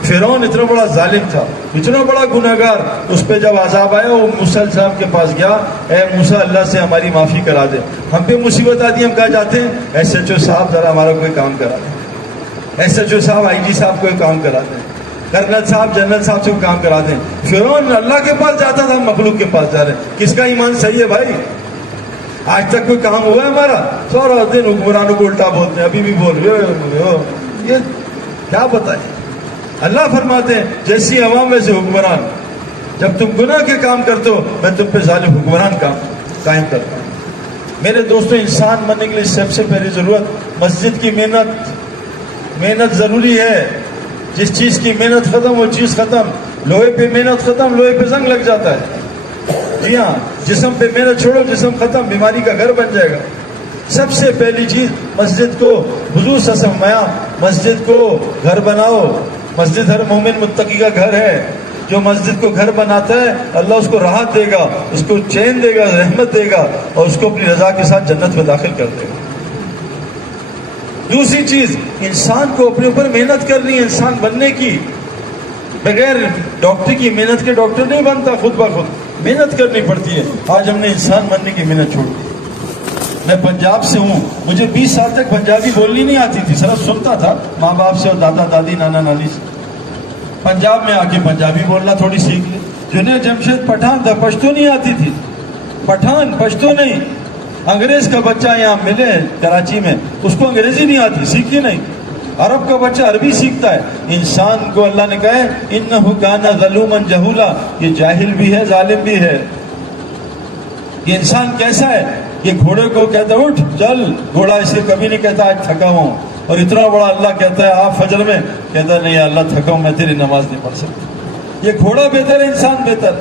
فرعون اتنا بڑا ظالم تھا، اتنا بڑا گناہگار، اس پہ جب عذاب آیا وہ موسیٰ علیہ السلام کے پاس گیا، اے موسیٰ اللہ سے ہماری معافی کرا دے، ہم پہ مصیبت آتی ہم کہاں جاتے ہیں؟ ایس ایچ او صاحب ذرا ہمارا کوئی کام کرا دیں، ایس ایچ او صاحب آئی جی صاحب کوئی کام کرا دیں، کرنل صاحب جنرل صاحب سے کام کرا دیں۔ فرعون اللہ کے پاس جاتا تھا، ہم مخلوق کے پاس جا رہے ہیں۔ کس کا ایمان صحیح ہے بھائی؟ آج تک کوئی کام ہوا ہے ہمارا؟ سارا دن حکمرانوں کو الٹا بولتے ہیں، ابھی بھی بول رہے ہو، یہ کیا بتائیں؟ اللہ فرماتے ہیں جیسی عوام ویسے حکمران۔ جب تم گناہ کے کام کرتے ہو میں تم پہ ظالم حکمران قائم کرتا ہوں۔ میرے دوستو، انسان بننے کے لیے سب سے پہلی ضرورت مسجد کی محنت ضروری ہے۔ جس چیز کی محنت ختم وہ چیز ختم، لوہے پہ محنت ختم لوہے پہ زنگ لگ جاتا ہے۔ جی ہاں، جسم پہ محنت چھوڑو جسم ختم، بیماری کا گھر بن جائے گا۔ سب سے پہلی چیز مسجد کو، حضور صلی اللہ علیہ وسلم فرمایا مسجد کو گھر بناؤ۔ مسجد ہر مومن متقی کا گھر ہے۔ جو مسجد کو گھر بناتا ہے اللہ اس کو راحت دے گا، اس کو چین دے گا، رحمت دے گا، اور اس کو اپنی رضا کے ساتھ جنت میں داخل کر دے گا۔ دوسری چیز، انسان کو اپنے اوپر محنت کرنی ہے انسان بننے کی۔ بغیر ڈاکٹر کی محنت کے ڈاکٹر نہیں بنتا، خود بخود محنت کرنی پڑتی ہے۔ آج ہم نے انسان بننے کی محنت چھوڑ دی۔ میں پنجاب سے ہوں، مجھے 20 سال تک پنجابی بولنی نہیں آتی تھی، صرف سنتا تھا ماں باپ سے اور دادا دادی نانا نانی سے۔ پنجاب میں آ کے پنجابی بولنا تھوڑی سیکھ لی۔ جنید جمشید پٹھان تھا، پشتو نہیں آتی تھی، پٹھان پشتو نہیں۔ انگریز کا بچہ یہاں ملے کراچی میں، اس کو انگریزی نہیں آتی، سیکھی نہیں۔ عرب کا بچہ عربی سیکھتا ہے۔ انسان کو اللہ نے کہا ہے انہ کان ظلوما جہولا، یہ جاہل بھی ہے ظالم بھی ہے۔ یہ انسان کیسا ہے؟ یہ گھوڑے کو کہتا ہے اٹھ چل، گھوڑا اسے کبھی نہیں کہتا آج تھکا ہوں، اور اتنا بڑا اللہ کہتا ہے آپ فجر میں، کہتا ہے نہیں اللہ تھکا ہوں میں تیری نماز نہیں پڑھ سکتا۔ یہ گھوڑا بہتر ہے انسان بہتر؟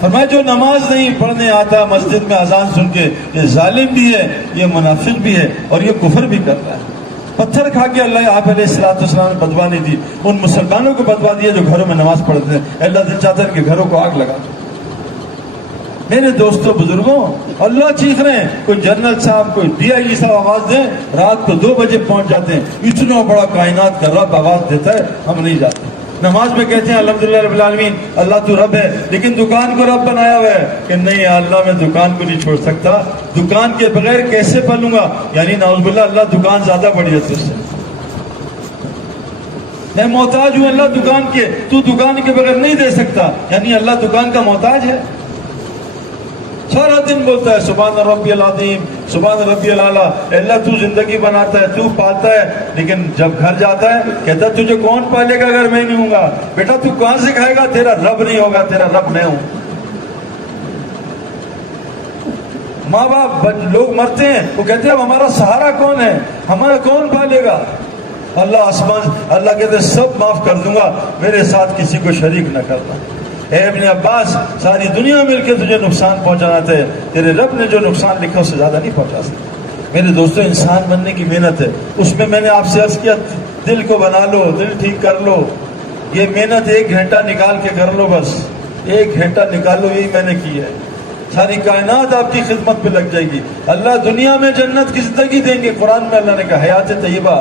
فرمایا جو نماز نہیں پڑھنے آتا مسجد میں اذان سن کے، یہ ظالم بھی ہے، یہ منافق بھی ہے، اور یہ کفر بھی کرتا ہے۔ پتھر کھا کے اللہ آپ علیہ السلام نے بدوا نہیں دی، ان مسلمانوں کو بدوا دیا جو گھروں میں نماز پڑھتے ہیں۔ اللہ دل چاہتا ہے کہ گھروں کو آگ لگا دو۔ میرے دوستوں بزرگوں، اللہ چیخ رہے ہیں، کوئی جنرل صاحب کوئی ڈی آئی جی صاحب آواز دیں، رات کو 2 بجے پہنچ جاتے ہیں۔ اتنا بڑا کائنات کا رب آواز دیتا ہے، ہم نہیں جاتے۔ نماز میں کہتے ہیں الحمدللہ رب العالمین، اللہ تو رب ہے، لیکن دکان کو رب بنایا ہوا ہے کہ نہیں اللہ میں دکان کو نہیں چھوڑ سکتا، دکان کے بغیر کیسے پلوں گا؟ یعنی نعوذ باللہ اللہ دکان زیادہ بڑی ہے تجھ سے، میں محتاج ہوں اللہ دکان کے، تو دکان کے بغیر نہیں دے سکتا، یعنی اللہ دکان کا محتاج ہے۔ سارا دن بولتا ہے سبحان ربی العظیم سبحان ربی الاعلیٰ، اللہ تو زندگی بناتا ہے، تو پالتا ہے، لیکن جب گھر جاتا ہے کہتا ہے تجھے کون پالے گا اگر میں نہیں ہوں گا؟ بیٹا تو کہاں سے کھائے گا؟ تیرا رب نہیں ہوگا، تیرا رب میں ہوں۔ ماں باپ لوگ مرتے ہیں، وہ کہتے ہیں اب ہمارا سہارا کون ہے، ہمارا کون پالے گا؟ اللہ آسمان، اللہ کہتے ہیں سب معاف کر دوں گا، میرے ساتھ کسی کو شریک نہ کرنا۔ اے ابن عباس، ساری دنیا مل کے تجھے نقصان پہنچانا تھا، تیرے رب نے جو نقصان لکھا اس سے زیادہ نہیں پہنچا سکتا۔ میرے دوستو انسان بننے کی محنت ہے، اس میں میں نے آپ سے عرض کیا دل کو بنا لو، دل ٹھیک کر لو، یہ محنت 1 گھنٹہ نکال کے کر لو، بس 1 گھنٹہ نکال لو، یہی میں نے کی ہے۔ ساری کائنات آپ کی خدمت پہ لگ جائے گی. اللہ دنیا میں جنت کی زندگی دیں گے. قرآن میں اللہ نے کہا حیات طیبہ.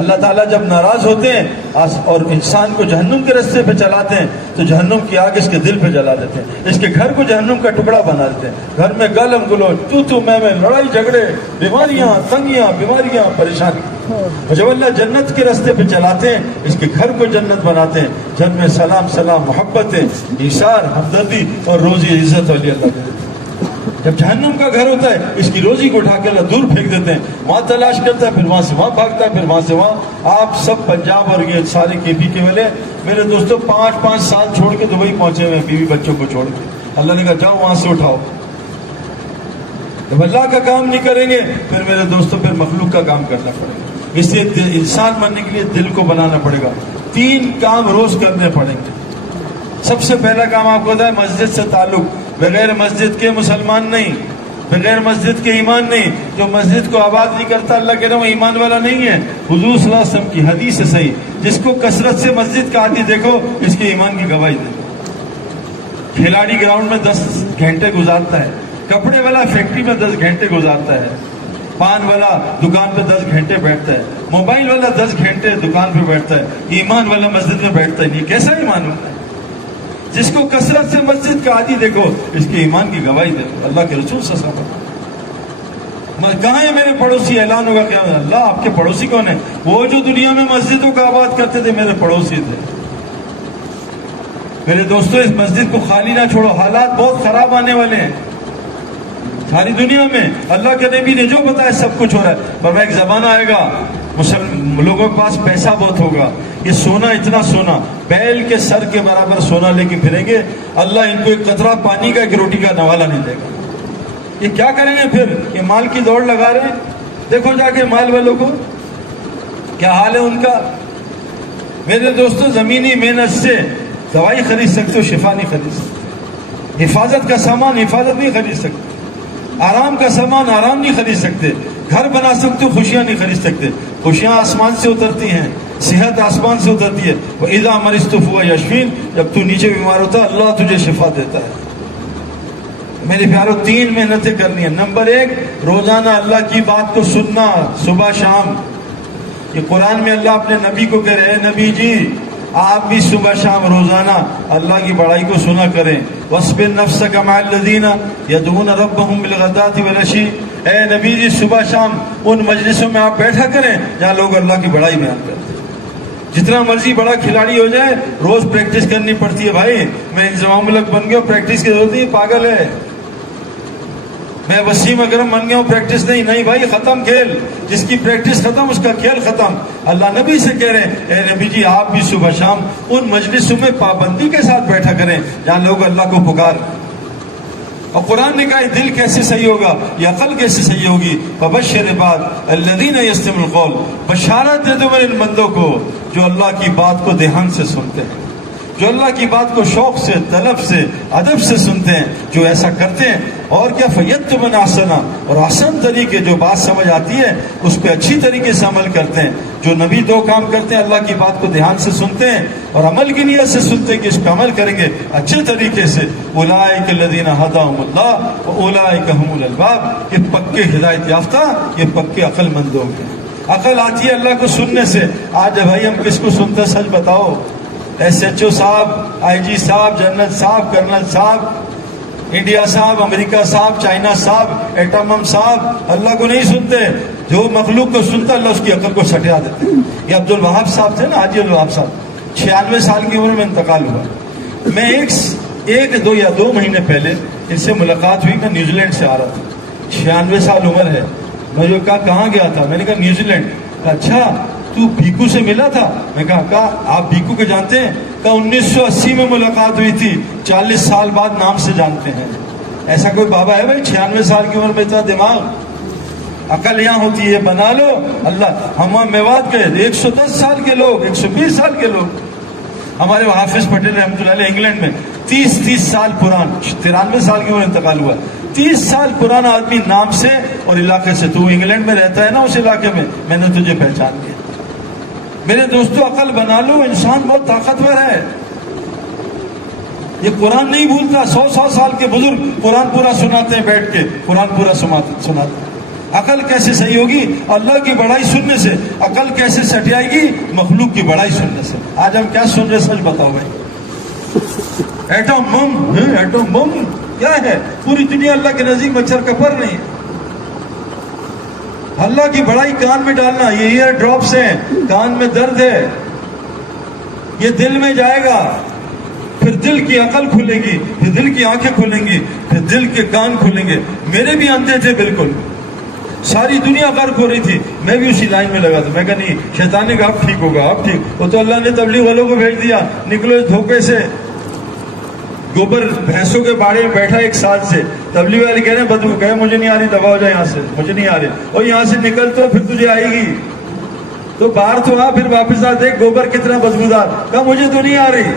اللہ تعالیٰ جب ناراض ہوتے ہیں اور انسان کو جہنم کے راستے پہ چلاتے ہیں تو جہنم کی آگ اس کے دل پہ جلا دیتے ہیں, اس کے گھر کو جہنم کا ٹکڑا بنا دیتے ہیں. گھر میں گلم گلوچ تو میں لڑائی جھگڑے, بیماریاں, تنگیاں, بیماریاں, پریشانی. جب اللہ جنت کے راستے پہ چلاتے ہیں اس کے گھر کو جنت بناتے ہیں. جن میں سلام سلام, محبت, ایثار, ہمدردی اور روزی عزت والی اللہ دیتے ہیں. جب جہنم کا گھر ہوتا ہے اس کی روزی کو اٹھا کے اللہ دور پھینک دیتے ہیں. وہاں تلاش کرتا ہے, پھر وہاں سے وہاں بھاگتا ہے, پھر وہاں سے وہاں. آپ سب پنجاب اور یہ سارے کے پی کے والے میرے دوستوں 5-5 سال چھوڑ کے دبئی پہنچے ہوئے, بیوی بچوں کو چھوڑ کے. اللہ نے کہا جاؤ وہاں سے اٹھاؤ. جب اللہ کا کام نہیں کریں گے پھر میرے دوستوں پھر مخلوق کا کام کرنا پڑے گا. اس لیے انسان بننے کے لیے دل کو بنانا پڑے گا. 3 کام روز کرنے پڑیں گے. سب سے پہلا کام آپ کو بتایا مسجد سے تعلق. بغیر مسجد کے مسلمان نہیں, بغیر مسجد کے ایمان نہیں. جو مسجد کو آباد نہیں کرتا اللہ کہہ رہا ہوں ایمان والا نہیں ہے. حضور صلی اللہ علیہ وسلم کی حدیث ہے صحیح, جس کو کثرت سے مسجد کا عادی دیکھو اس کے ایمان کی گواہی دے. کھلاڑی گراؤنڈ میں 10 گھنٹے گزارتا ہے, کپڑے والا فیکٹری میں 10 گھنٹے گزارتا ہے, پان والا دکان پہ 10 گھنٹے بیٹھتا ہے, موبائل والا 10 گھنٹے دکان پہ بیٹھتا ہے, ایمان والا مسجد میں بیٹھتا ہے نہیں. کیسا ایمان ہوتا ہے؟ جس کو کثرت سے مسجد کا عادی دیکھو اس کے ایمان کی گواہی دیکھو. اللہ کے رسول صلی اللہ علیہ وسلم کہاں ہے میرے پڑوسی؟ اعلان ہوگا کہ اللہ آپ کے پڑوسی کون ہیں؟ وہ جو دنیا میں مسجدوں کا آباد کرتے تھے میرے پڑوسی تھے. میرے دوستوں اس مسجد کو خالی نہ چھوڑو, حالات بہت خراب آنے والے ہیں ساری دنیا میں. اللہ کے نبی نے جو بتایا سب کچھ ہو رہا ہے. پر ایک زمانہ آئے گا لوگوں کے پاس پیسہ بہت ہوگا, یہ سونا اتنا سونا, بیل کے سر کے برابر سونا لے کے پھریں گے. اللہ ان کو ایک قطرہ پانی کا, ایک روٹی کا نوالا نہیں دے گا. یہ کیا کریں گے پھر؟ یہ مال کی دوڑ لگا رہے ہیں. دیکھو جا کے مال والوں کو کیا حال ہے ان کا. میرے دوستوں زمینی محنت سے دوائی خرید سکتے ہو, شفا نہیں خرید سکتے. حفاظت کا سامان حفاظت نہیں خرید سکتے, آرام کا سامان آرام نہیں خرید سکتے. گھر بنا سکتے ہو, خوشیاں نہیں خرید سکتے. خوشیاں آسمان سے اترتی ہیں, صحت آسمان سے اترتی ہے. وَإِذَا مَرِضْتُ فَهُوَ يَشْفِينِ, جب تو نیچے بیمار ہوتا ہے اللہ تجھے شفا دیتا ہے. میرے پیاروں 3 محنتیں کرنی ہیں. نمبر 1 روزانہ اللہ کی بات کو سننا, صبح شام. یہ قرآن میں اللہ اپنے نبی کو کہہ رہے ہیں نبی جی آپ بھی صبح شام روزانہ اللہ کی بڑائی کو سنا کریں. وَاصْبِرْ نَفْسَكَ مَعَ الَّذِينَ يَدْعُونَ رَبَّهُمْ بِالْغَدَاةِ وَالْعَشِيِّ. اے نبی جی صبح شام ان مجلسوں میں آپ بیٹھا کریں جہاں لوگ اللہ کی بڑائی بیان کرتے ہیں. جتنا مرضی بڑا کھلاڑی ہو جائے روز پریکٹس کرنی پڑتی ہے. بھائی میں انضمام ملک بن گیا ہوں, پریکٹس کی ضرورت نہیں, پاگل ہے. میں وسیم اکرم بن گیا ہوں, پریکٹس نہیں. نہیں بھائی, ختم کھیل. جس کی پریکٹس ختم اس کا کھیل ختم. اللہ نبی سے کہہ رہے ہیں اے نبی جی آپ بھی صبح شام ان مجلسوں میں پابندی کے ساتھ بیٹھا کریں جہاں لوگ اللہ کو پکار. اور قرآن نے کہا یہ دل کیسے صحیح ہوگا, یہ عقل کیسے صحیح ہوگی. فبشر عباد الذین یستمعون القول, بشارت دے دو میرے ان بندوں کو جو اللہ کی بات کو دھیان سے سنتے ہیں, جو اللہ کی بات کو شوق سے, طلب سے, ادب سے سنتے ہیں, جو ایسا کرتے ہیں. اور کیا فیتبعون احسنہ, اور آسان طریقے جو بات سمجھ آتی ہے اس پہ اچھی طریقے سے عمل کرتے ہیں. جو نبی 2 کام کرتے ہیں, اللہ کی بات کو دھیان سے سنتے ہیں اور عمل کی نیت سے سنتے ہیں کہ اس پہ عمل کریں گے اچھے طریقے سے. اولئک الذین ھداھم اللہ واولئک ھم الالباب, یہ پکے ہدایت یافتہ, یہ پکے عقل مند لوگ ہیں. عقل آتی ہے اللہ کو سننے سے. آج بھائی ہم کس کو سنتے سچ بتاؤ؟ ایس ایچ او صاحب, آئی جی صاحب, جنرل صاحب, کرنل صاحب, انڈیا صاحب, امریکہ صاحب, چائنا صاحب, ایٹم صاحب. اللہ کو نہیں سنتے. جو مخلوق کو سنتا اللہ اس کی عقل کو سٹیا دیتے. یہ عبد الوہاب صاحب تھے نا, حاجی الوہاب صاحب, 96 سال کی عمر میں انتقال ہوا. میں ایک 2 یا 2 مہینے پہلے ان سے ملاقات ہوئی. میں نیوزی لینڈ سے آ رہا تھا, 96 سال عمر ہے. میں جو کہاں گیا تھا, میں نے کہا نیوزی لینڈ. اچھا تو بھیکو سے ملا تھا؟ میں کہا آپ بھیکو کو جانتے ہیں؟ کہا 1980 میں ملاقات ہوئی تھی, 40 سال بعد نام سے جانتے ہیں. ایسا کوئی بابا ہے بھائی 96 سال کی عمر میں اتنا دماغ؟ عقل یہاں ہوتی ہے, بنا لو. اللہ ہم میوات گئے 110 سال کے لوگ, 120 سال کے لوگ. ہمارے حافظ پٹیل رحمۃ اللہ علیہ انگلینڈ میں 30 سال پران, 93 سال کی عمر انتقال ہوا. 30 سال پرانا آدمی نام سے اور علاقے سے. تو انگلینڈ میں رہتا ہے نا, اس علاقے میں نے تجھے پہچان لیا. میرے دوستو عقل بنا لو, انسان بہت طاقتور ہے. یہ قرآن نہیں بھولتا. 100 سال کے بزرگ قرآن پورا سناتے ہیں بیٹھ کے, قرآن پورا سناتے ہیں. عقل کیسے صحیح ہوگی؟ اللہ کی بڑائی سننے سے. عقل کیسے سٹ جائے گی؟ مخلوق کی بڑائی سننے سے. آج ہم کیا سن رہے سچ بتاؤ بھائی. ایٹم بم, ایٹم بم کیا ہے؟ پوری دنیا اللہ کے نزدیک مچھر کا پر نہیں. اللہ کی بڑائی کان میں ڈالنا. یہ ایئر ڈراپس ہیں, کان میں درد ہے, یہ دل میں جائے گا, پھر دل کی عقل کھلے گی, پھر دل کی آنکھیں کھلیں گی, پھر دل کے کان کھلیں گے. میرے بھی اندھے تھے بالکل, ساری دنیا غرق ہو رہی تھی, میں بھی اسی لائن میں لگا تھا. میں کہا نہیں, شیطان نے کہا اب ٹھیک ہوگا, اب ٹھیک. وہ تو اللہ نے تبلیغ والوں کو بھیج دیا, نکلو اس دھوکے سے. گوبر بھینسوں کے باڑے میں بیٹھا 1 سال سے, تبلیغ والے کہہ رہے ہیں بدبو, کہے مجھے نہیں آ رہی, دبا ہو جائے یہاں سے, مجھے نہیں آ رہی. اور یہاں سے نکل تو پھر تجھے آئے گی, تو باہر تو آ, پھر واپس آ, دیکھ گوبر کتنا بدبودار. کہا مجھے تو نہیں آ رہی.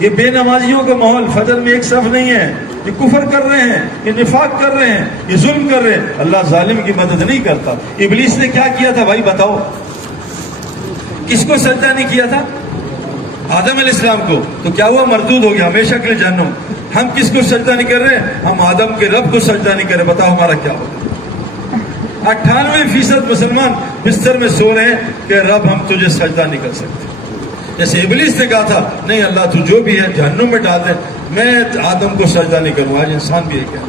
یہ بے نمازیوں کا ماحول, فجر میں ایک صف نہیں ہے, یہ کفر کر رہے ہیں, یہ نفاق کر رہے ہیں, یہ ظلم کر رہے ہیں. اللہ ظالم کی مدد نہیں کرتا. ابلیس نے کیا کیا تھا بھائی بتاؤ؟ کس کو سجدہ نہیں کیا تھا؟ آدم علیہ السلام کو. تو کیا ہوا؟ مردود ہو گیا, ہمیشہ کے لیے جہنم. ہم کس کو سجدہ نہیں کر رہے؟ ہم آدم کے رب کو سجدہ نہیں کر رہے. بتاؤ ہمارا کیا ہوگا؟ 98% مسلمان بستر میں سو رہے ہیں کہ رب ہم تجھے سجدہ نہیں کر سکتے. جیسے ابلیس نے کہا تھا نہیں اللہ تو جو بھی ہے جہنم میں ڈال دے, میں آدم کو سجدہ نہیں کروں. آج انسان بھی ہے کیا,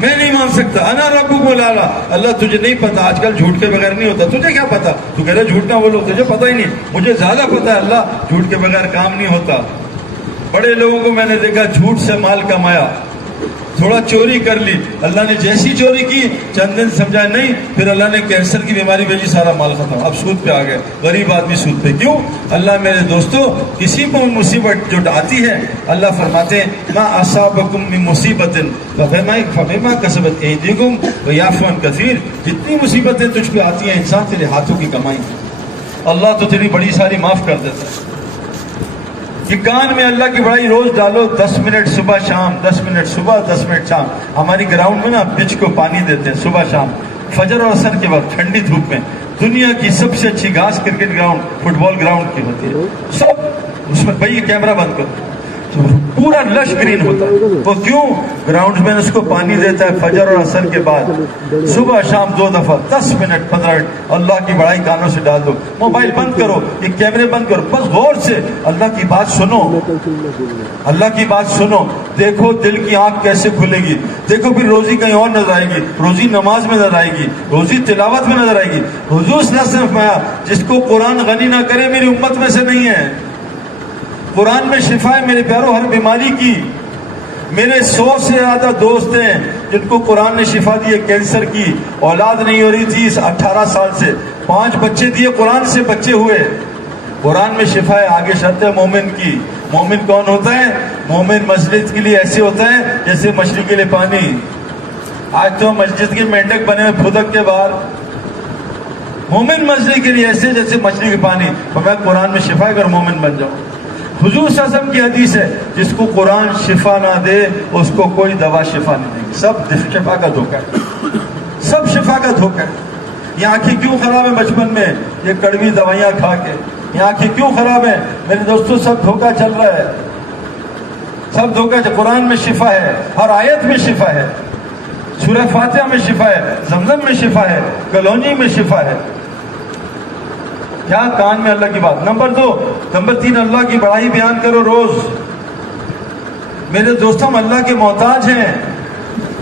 میں نہیں مان سکتا. انا ربکم الاعلی. اللہ تجھے نہیں پتا, آج کل جھوٹ کے بغیر نہیں ہوتا. تجھے کیا پتا؟ تو کہہ رہے جھوٹ نہ بولو, تجھے پتا ہی نہیں. مجھے زیادہ پتا ہے اللہ, جھوٹ کے بغیر کام نہیں ہوتا. بڑے لوگوں کو میں نے دیکھا جھوٹ سے مال کمایا, تھوڑا چوری کر لی, اللہ نے جیسی چوری کی چند دن سمجھا نہیں, پھر اللہ نے کینسر کی بیماری بھیجی, سارا مال ختم. اب سود پہ آ گئے, غریب آدمی سود پہ. کیوں؟ اللہ میرے دوستو, کسی کو مصیبت جو آتی ہے اللہ فرماتے ہیں ما اصابکم من مصیبت فبما کسبت ایدیکم ویعفو عن کثیر. جتنی مصیبتیں تجھ پہ آتی ہیں انسان تیرے ہاتھوں کی کمائی, اللہ تو تیری بڑی ساری معاف کر دیتا ہے. یہ کان میں اللہ کی بڑائی روز ڈالو, 10 منٹ صبح شام, 10 منٹ صبح, 10 منٹ شام. ہماری گراؤنڈ میں نا پچ کو پانی دیتے ہیں صبح شام, فجر اور عصر کے وقت ٹھنڈی دھوپ میں. دنیا کی سب سے اچھی گھاس کرکٹ گراؤنڈ فٹ بال گراؤنڈ کی ہوتی ہے. سب اس میں بھائی یہ کیمرہ بند کرو, پورا لش گرین ہوتا ہے. وہ کیوں؟ گراؤنڈ میں اس کو پانی دیتا ہے فجر اور عصر کے بعد, صبح شام 2 دفعہ, 10 منٹ 15 منٹ. اللہ کی بڑائی کانوں سے ڈال دو, موبائل بند کرو, یہ کیمرے بند کرو, بس غور سے اللہ کی بات سنو, اللہ کی بات سنو. دیکھو دل کی آنکھ کیسے کھلے گی. دیکھو پھر روزی کہیں اور نظر آئے گی, روزی نماز میں نظر آئے گی, روزی تلاوت میں نظر آئے گی. حضور صلی اللہ علیہ وسلم نے فرمایا جس کو قرآن غنی نہ کرے میری امت میں سے نہیں ہے. قرآن میں شفا ہے میرے پیاروں ہر بیماری کی. میرے 100 سے زیادہ دوست ہیں جن کو قرآن نے شفا دی ہے. کینسر کی, اولاد نہیں ہو رہی تھی 18 سال سے, 5 بچے دیے, قرآن سے بچے ہوئے. قرآن میں شفا ہے. آگے شرط ہے مومن کی. مومن کون ہوتا ہے؟ مومن مسجد کے لیے ایسے ہوتا ہے جیسے مچھلی کے لیے پانی. آج تو مسجد کے مینڈک بنے ہوئے پھدک کے باہر. مومن مسجد کے لیے ایسے جیسے مچھلی کے پانی. میں قرآن میں شفا ہے, اگر مومن بن جاؤ. حضور صلی اللہ علیہ وسلم کی حدیث ہے جس کو قرآن شفا نہ دے اس کو کوئی دوا شفا نہیں دے گی. سب شفا کا دھوکہ ہے, سب شفا کا دھوکہ ہے. یہ آنکھیں کیوں خراب ہیں بچپن میں؟ یہ کڑوی دوائیاں کھا کے. یہ آنکھیں کیوں خراب ہیں میرے دوستوں؟ سب دھوکہ چل رہا ہے, سب دھوکہ. قرآن میں شفا ہے, ہر آیت میں شفا ہے. سورہ فاتحہ میں شفا ہے, زمزم میں شفا ہے, کلونجی میں شفا ہے. کیا کان میں اللہ کی بات. نمبر 2, نمبر 3 اللہ کی بڑائی بیان کرو روز. میرے دوستوں ہم اللہ کے محتاج ہیں.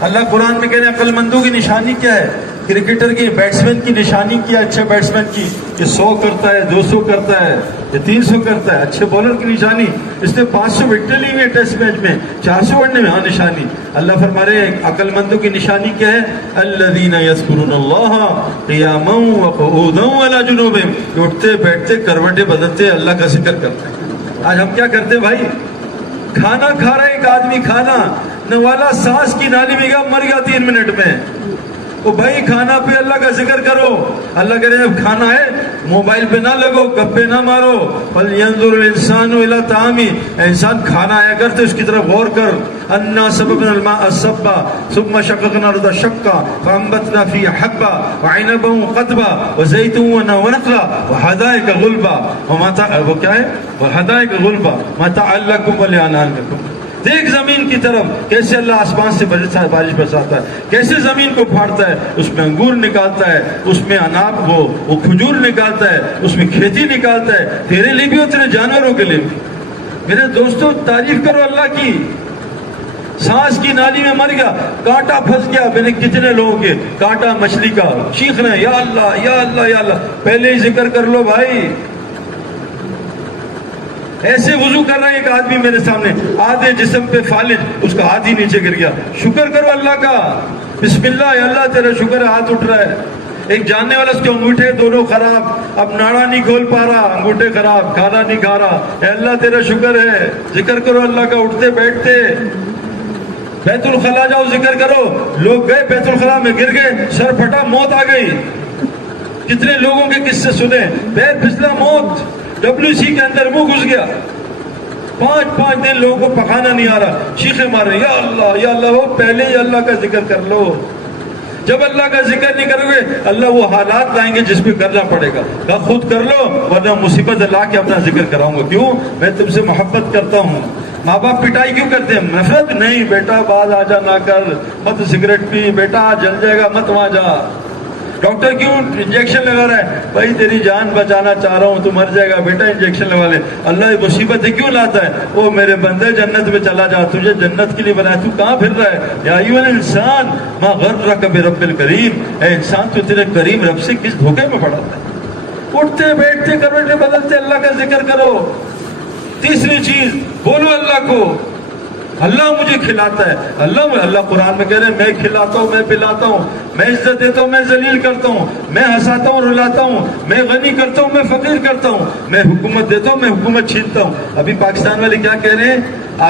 اللہ قرآن میں کہہ رہے ہیں عقل مندوں کی نشانی کیا ہے؟ کرکٹر کی, بیٹسمین کی نشانی کیا ہے؟ اچھے بیٹسمین کی یہ 100 کرتا ہے, 200 کرتا ہے, یہ 300 کرتا ہے. اچھے بالر کی نشانی, اس نے 500 وکٹیں لی ہوئی ہیں ٹیسٹ میچ میں, 400 بڑھنے میں. ہاں نشانی. اللہ فرما رہے ہیں عقل مندوں کی نشانی کیا ہے؟ الذین یذکرون اللہ قیاما وقعودا وعلی جنوبہم. اٹھتے بیٹھتے کروٹیں بدلتے اللہ کا ذکر کرتے ہیں. آج ہم کیا کرتے ہیں بھائی؟ کھانا کھا رہے ایک آدمی, کھانا نوالا سانس کی نالی میں گیا, مر گیا 3 منٹ میں. وہ بھائی کھانا پہ اللہ کا ذکر کرو. اللہ کہہ رہے ہیں کھانا ہے موبائل پہ نہ لگو، گپے نہ مارو. فَلْيَنْظُرُ الْإِنسَانُ إِلَىٰ طَعَامِهِ، انسان کھانا آیا کرتے اس کی طرف غور کر. أَنَّا صَبَبْنَا الْمَاءَ صَبًّا ثُمَّ شَقَقْنَا الْأَرْضَ شَقًّا فَأَنبَتْنَا فِيهَا حَبًّا وَعِنَبًا وَقَضْبًا وَزَيْتُونًا وَنَخْلًا وَحَدَائِقَ غُلْبًا وہ کیا ہے؟ وَحَدَائِقَ غُلْبًا مَتَاعًا لَكُمْ وَلِأَنْعَامِكُمْ. دیکھ زمین کی طرف کیسے اللہ آسمان سے بارش برساتا ہے، کیسے زمین کو پھاڑتا ہے، اس میں انگور نکالتا ہے، اس میں اناب وہ کھجور نکالتا ہے، اس میں کھیتی نکالتا ہے، تیرے لیے بھی اور تیرے جانوروں کے لیے بھی. میرے دوستو تعریف کرو اللہ کی. سانس کی نالی میں مر گیا، کانٹا پھنس گیا، میں نے کتنے لوگوں کے کانٹا مچھلی کا چیخ رہے ہیں یا اللہ یا اللہ یا اللہ. پہلے ہی ذکر کر لو بھائی. ایسے وضو کر رہا ہے ایک آدمی میرے سامنے، آدھے جسم پہ فالج، اس کا ہاتھ ہی نیچے گر گیا. شکر کرو اللہ کا، بسم اللہ یا اللہ تیرا شکر ہے، ہاتھ اٹھ رہا ہے. ایک جاننے والا، اس کے انگوٹھے دونوں خراب، اب ناڑا نہیں کھول پا رہا، انگوٹھے خراب، کھانا نہیں کھا رہا. اے اللہ تیرا شکر ہے. ذکر کرو اللہ کا، اٹھتے بیٹھتے. بیت الخلا جاؤ، ذکر کرو. لوگ گئے بیت الخلا میں، گر گئے، سر پھٹا، موت آ گئی. کتنے لوگوں کے قصے سنے، پیر پھسلا، موت. WC کے اندر منہ گھس گیا، 5 دن لوگوں کو پکانا نہیں آ رہا، چیخے مارے یا اللہ یا اللہ. ہو پہلے ہی اللہ کا ذکر کر لو. جب اللہ کا ذکر نہیں کرو گے اللہ وہ حالات لائیں گے جس پہ کرنا پڑے گا. خود کر لو ورنہ مصیبت لا کے اپنا ذکر کراؤں گا. کیوں؟ میں تم سے محبت کرتا ہوں. ماں باپ پٹائی کیوں کرتے ہیں؟ نفرت نہیں. بیٹا باز آ جا، نہ کر، مت سگریٹ پی، بیٹا جل جائے گا، مت وہاں جا. ڈاکٹر کیوں انجیکشن لگا رہا ہے؟ بھائی تیری جان بچانا چاہ رہا ہوں، تو مر جائے گا بیٹا، انجیکشن لگا لے. اللہ یہ مصیبتیں کیوں لاتا ہے؟ او میرے بندے جنت میں چلا جا، تجھے جنت کے لیے بنایا، تو کہاں پھر رہا ہے؟ یا ایھا الانسان ما غرک برب الکریم. اے انسان تو تیرے کریم رب سے کس دھوکے میں پڑا ہے؟ اٹھتے بیٹھتے کروٹیں بدلتے اللہ کا ذکر کرو. تیسری چیز، بولو اللہ کو، اللہ مجھے کھلاتا ہے. اللہ قرآن میں کہہ رہے ہیں میں کھلاتا ہوں، میں پلاتا ہوں، میں عزت دیتا ہوں، میں ذلیل کرتا ہوں، میں ہنساتا ہوں، رلاتا ہوں، میں غنی کرتا ہوں، میں فقیر کرتا ہوں، میں حکومت دیتا ہوں، میں حکومت چھینتا ہوں. ابھی پاکستان والے کیا کہہ رہے ہیں؟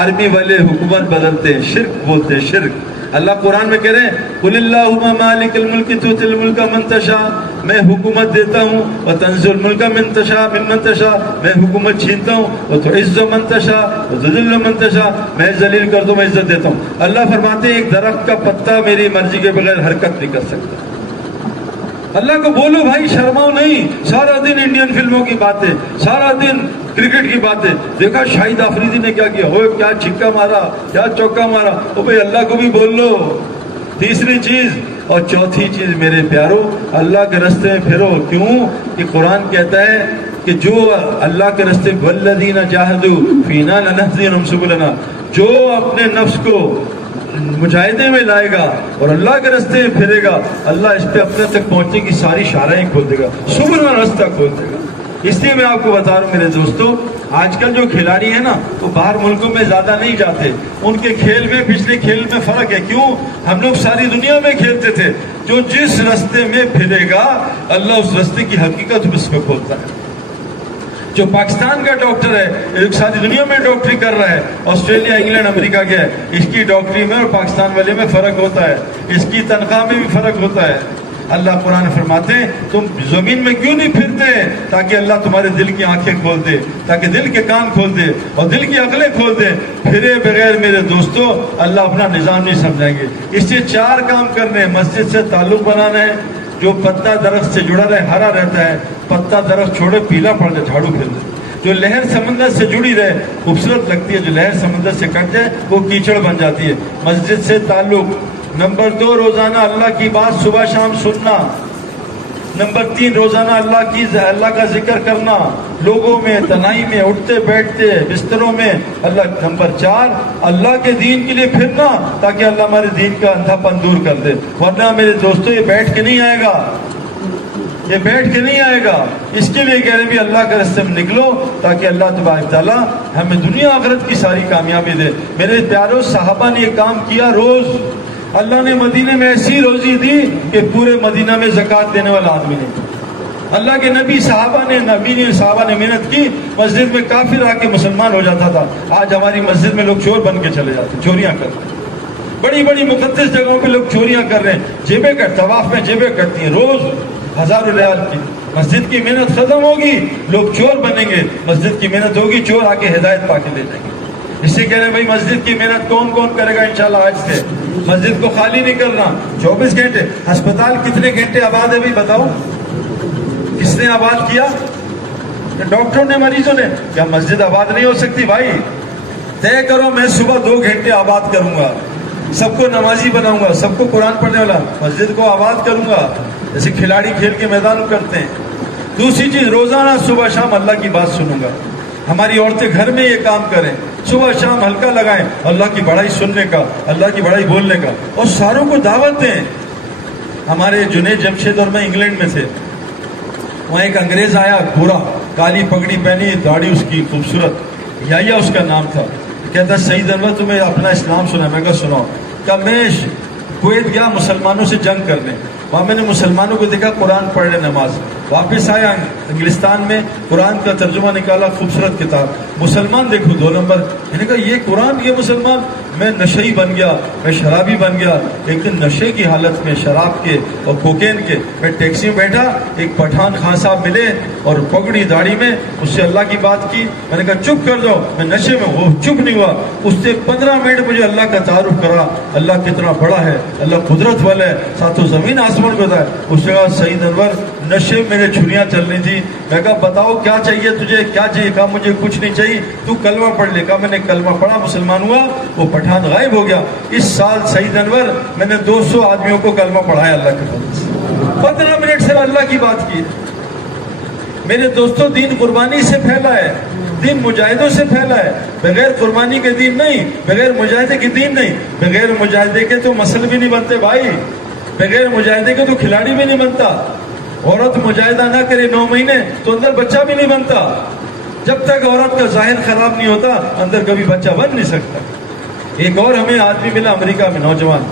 آرمی والے حکومت بدلتے ہیں، شرک بولتے ہیں، شرک. اللہ قرآن میں کہہ رہے ہیں قل اللہم مالک الملک تؤتی الملک من تشاء، میں حکومت دیتا ہوں، وتنزع الملک من تشاء ممن تشاء، میں حکومت چھینتا ہوں، وتعز من تشاء وتذل من تشاء، میں ذلیل کر دوں، میں عزت دیتا ہوں. اللہ فرماتے ہیں ایک درخت کا پتا میری مرضی کے بغیر حرکت نہیں کر سکتا. اللہ کو بولو بھائی، شرماؤ نہیں. سارا دن انڈین فلموں کی باتیں، سارا دن کرکٹ کی باتیں. دیکھا شاہد آفریدی نے کیا کیا، ہوئے کیا چھکا مارا، کیا چوکا مارا. او بھائی اللہ کو بھی بول لو. تیسری چیز اور چوتھی چیز میرے پیارو، اللہ کے راستے میں پھرو. کیوں کہ قرآن کہتا ہے کہ جو اللہ کے راستے والذین جاہدوا فینا لنہدینہم سبلنا، جو اپنے نفس کو مجاہدے میں لائے گا اور اللہ کے راستے میں پھرے گا، اللہ اس پہ اپنے تک پہنچنے کی ساری شاہراہیں کھول دے گا، سبل میں راستہ کھول دے گا. اس لیے میں آپ کو بتا رہا ہوں میرے دوستو، آج کل جو کھلاڑی ہیں نا وہ باہر ملکوں میں زیادہ نہیں جاتے. ان کے کھیل میں پچھلے کھیل میں فرق ہے. کیوں؟ ہم لوگ ساری دنیا میں کھیلتے تھے. جو جس راستے میں پھرے گا اللہ اس راستے کی حقیقت اس پہ کھولتا ہے. جو پاکستان کا ڈاکٹر ہے ایک ساری دنیا میں ڈاکٹری کر رہا ہے، آسٹریلیا، انگلینڈ، امریکہ گیا ہے، اس کی ڈاکٹری میں اور پاکستان والے میں فرق ہوتا ہے، اس کی تنخواہ میں بھی فرق ہوتا ہے. اللہ قرآن فرماتے ہیں تم زمین میں کیوں نہیں پھرتے؟ تاکہ اللہ تمہارے دل کی آنکھیں کھول دے، تاکہ دل کے کان کھول دے اور دل کی عقلیں کھول دے. پھرے بغیر میرے دوستو اللہ اپنا نظام نہیں سمجھائیں گے. اس سے 4 کام کرنے ہیں. مسجد سے تعلق بنانا ہے، جو پتا درخت سے جڑا رہے ہرا رہتا ہے، پتا درخت چھوڑے پیلا پڑ جائے جھاڑو پھر دے. جو لہر سمندر سے جڑی رہے خوبصورت لگتی ہے، جو لہر سمندر سے کٹ جائے وہ کیچڑ بن جاتی ہے. مسجد سے تعلق. نمبر 2 روزانہ اللہ کی بات صبح شام سننا. نمبر 3 روزانہ اللہ کا ذکر کرنا، لوگوں میں، تنہائی میں، اٹھتے بیٹھتے، بستروں میں اللہ. نمبر 4 اللہ کے دین کے لیے پھرنا تاکہ اللہ ہمارے دین کا اندھا پن دور کر دے. ورنہ میرے دوستو یہ بیٹھ کے نہیں آئے گا، یہ بیٹھ کے نہیں آئے گا. اس کے لیے کہہ رہے بھی اللہ کے راستے میں نکلو تاکہ اللہ تبارک تعالیٰ ہمیں دنیا آخرت کی ساری کامیابی دے. میرے پیاروں صحابہ نے یہ کام کیا. روز اللہ نے مدینے میں ایسی روزی دی کہ پورے مدینہ میں زکوٰۃ دینے والا آدمی نہیں. اللہ کے نبی صحابہ نے محنت کی. مسجد میں کافر آ کے مسلمان ہو جاتا تھا. آج ہماری مسجد میں لوگ چور بن کے چلے جاتے، چوریاں کرتے ہیں. بڑی بڑی مقدس جگہوں پہ لوگ چوریاں کر رہے ہیں. جیبیں طواف میں جیبیں کٹتی ہیں، روز ہزاروں ریال کی مسجد کی محنت ختم ہوگی، لوگ چور بنیں گے، مسجد کی محنت ہوگی، چور آ کے ہدایت پا کے لے جائیں گے۔ اس سے کہہ رہے ہیں بھائی مسجد کی محنت کون کون کرے گا انشاءاللہ آج سے؟ مسجد کو خالی نہیں کرنا 24 گھنٹے۔ ہسپتال کتنے گھنٹے آباد ہے بھائی بتاؤ؟ کس نے آباد کیا؟ ڈاکٹروں نے، مریضوں نے؟ کیا مسجد آباد نہیں ہو سکتی بھائی؟ طے کرو میں صبح 2 گھنٹے آباد کروں گا، سب کو نمازی بناؤں گا، سب کو قرآن پڑھنے والا، مسجد کو آباد کروں گا جیسے کھلاڑی کھیل کے میدان میں کرتے ہیں۔ دوسری چیز، روزانہ صبح شام اللہ کی بات سنوں گا۔ ہماری عورتیں گھر میں یہ کام کریں، صبح شام ہلکا لگائیں اللہ کی بڑائی سننے کا، اللہ کی بڑائی بولنے کا، اور ساروں کو دعوت دیں۔ ہمارے جنید جمشید اور میں انگلینڈ میں تھے، وہاں ایک انگریز آیا، گورا، کالی پگڑی پہنی، داڑھی اس کی خوبصورت، یا اس کا نام تھا۔ کہتا سعید انور تمہیں اپنا اسلام سنا؟ میں کہا سناؤ۔ کہ میں کویت گیا مسلمانوں سے جنگ کرنے، وہاں میں نے مسلمانوں کو دیکھا قرآن پڑھ رہے نماز، واپس آیا انگلستان میں، قرآن کا ترجمہ نکالا، خوبصورت کتاب، مسلمان دیکھو 2 نمبر۔ میں نے کہا یہ قرآن، یہ مسلمان؟ میں نشئی بن گیا، میں شرابی بن گیا۔ ایک دن نشے کی حالت میں، شراب کے اور کوکین کے، میں ٹیکسی میں بیٹھا، ایک پٹھان خان صاحب ملے اور پگڑی داڑھی میں، اس سے اللہ کی بات کی۔ میں نے کہا چپ کر دو، میں نشے میں، وہ چپ نہیں ہوا، اس سے 15 منٹ مجھے اللہ کا تعارف کرا، اللہ کتنا بڑا ہے، اللہ قدرت والا ہے، ساتوں زمین آسمان کو ہے۔ اس جگہ سعید انور نشے میرے چھریاں چل رہی تھی۔ میں کہا بتاؤ کیا چاہیے تجھے، کیا چاہیے؟ کہا مجھے کچھ نہیں چاہیے، تو کلمہ پڑھ لے۔ کہا میں نے کلمہ پڑھا، مسلمان ہوا، وہ پٹھان غائب ہو گیا۔ اس سال سعید انور میں نے 200 آدمیوں کو کلمہ پڑھایا اللہ کے فضل سے، 15 منٹ سے اللہ کی بات کی۔ میرے دوستوں، دین قربانی سے پھیلا ہے، دین مجاہدوں سے پھیلا ہے، بغیر قربانی کے دین نہیں، بغیر مجاہدے کے دین نہیں۔ بغیر مجاہدے کے تو مسل بھی نہیں بنتے بھائی، بغیر مجاہدے کے تو کھلاڑی بھی نہیں بنتا۔ عورت مجاہدہ نہ کرے 9 مہینے تو اندر بچہ بھی نہیں بنتا۔ جب تک عورت کا ظاہر خراب نہیں ہوتا اندر کبھی بچہ بن نہیں سکتا۔ ایک اور ہمیں آدمی ملا امریکہ میں، نوجوان،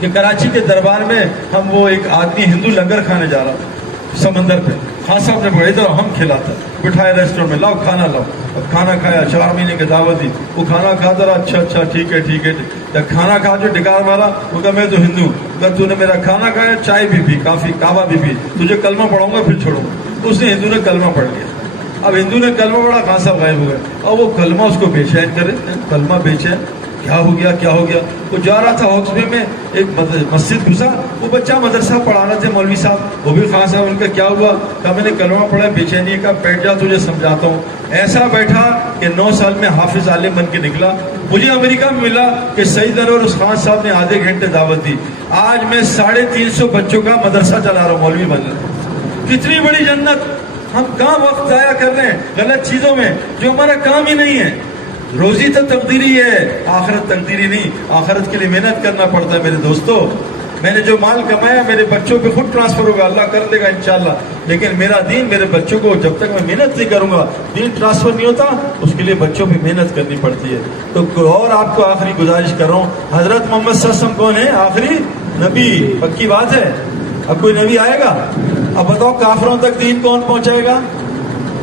کہ کراچی کے دربار میں ہم، وہ ایک آدمی ہندو لنگر کھانے جا رہا تھا سمندر پہ، خان صاحب نے بڑے ادھر ہم کھلاتا، بٹھائے ریسٹورنٹ میں، لاؤ کھانا لاؤ۔ اب کھانا کھایا، 4 مہینے کی دعوت دی، وہ کھانا کھاتا رہا، اچھا ٹھیک ہے ٹھیک ہے۔ جب کھانا کھا جو ڈکار مارا، وہ کہا میں تو ہندو، کہا تو نے میرا کھانا کھایا، چائے بھی پی، کافی کعبہ بھی پی، تجھے کلمہ پڑھاؤں گا پھر چھوڑوں گا۔ اس نے ہندو نے کلمہ پڑھ لیا۔ اب ہندو نے کلمہ پڑھا، خان صاحب غائب ہو گئے، اور وہ کلمہ اس کو بے چین کرے، کلمہ بے چین، کیا ہو گیا کیا ہو گیا؟ وہ جا رہا تھا ہاکس بے میں، ایک مسجد گھسا، وہ بچہ مدرسہ پڑھا رہے تھے مولوی صاحب، وہ بھی خان صاحب، ان کا کیا ہوا؟ کہا میں نے کلمہ پڑھا، بے چینی کا، بیٹھ جا تجھے سمجھاتا ہوں۔ ایسا بیٹھا کہ 9 سال میں حافظ عالم بن کے نکلا۔ مجھے امریکہ میں ملا کہ سعید انور اس خان صاحب نے آدھے گھنٹے دعوت دی، آج میں 350 بچوں کا مدرسہ چلا رہا ہوں، مولوی بن رہا۔ کتنی بڑی جنت! ہم کہاں وقت ضائع کر رہے ہیں غلط چیزوں میں جو ہمارا کام ہی نہیں ہے۔ روزی تو تقدیری ہے، آخرت تقدیری نہیں، آخرت کے لیے محنت کرنا پڑتا ہے میرے دوستو۔ میں نے جو مال کمایا میرے بچوں پہ خود ٹرانسفر ہوگا، اللہ کر دے گا انشاءاللہ، لیکن میرا دین میرے بچوں کو، جب تک میں محنت نہیں کروں گا دین ٹرانسفر نہیں ہوتا، اس کے لیے بچوں پہ محنت کرنی پڑتی ہے۔ تو اور آپ کو آخری گزارش کر رہا ہوں، حضرت محمد صلی اللہ علیہ وسلم کون ہے؟ آخری نبی، پکی بات ہے۔ اب کوئی نبی آئے گا، اب بتاؤ کافروں تک دین کون پہنچائے گا؟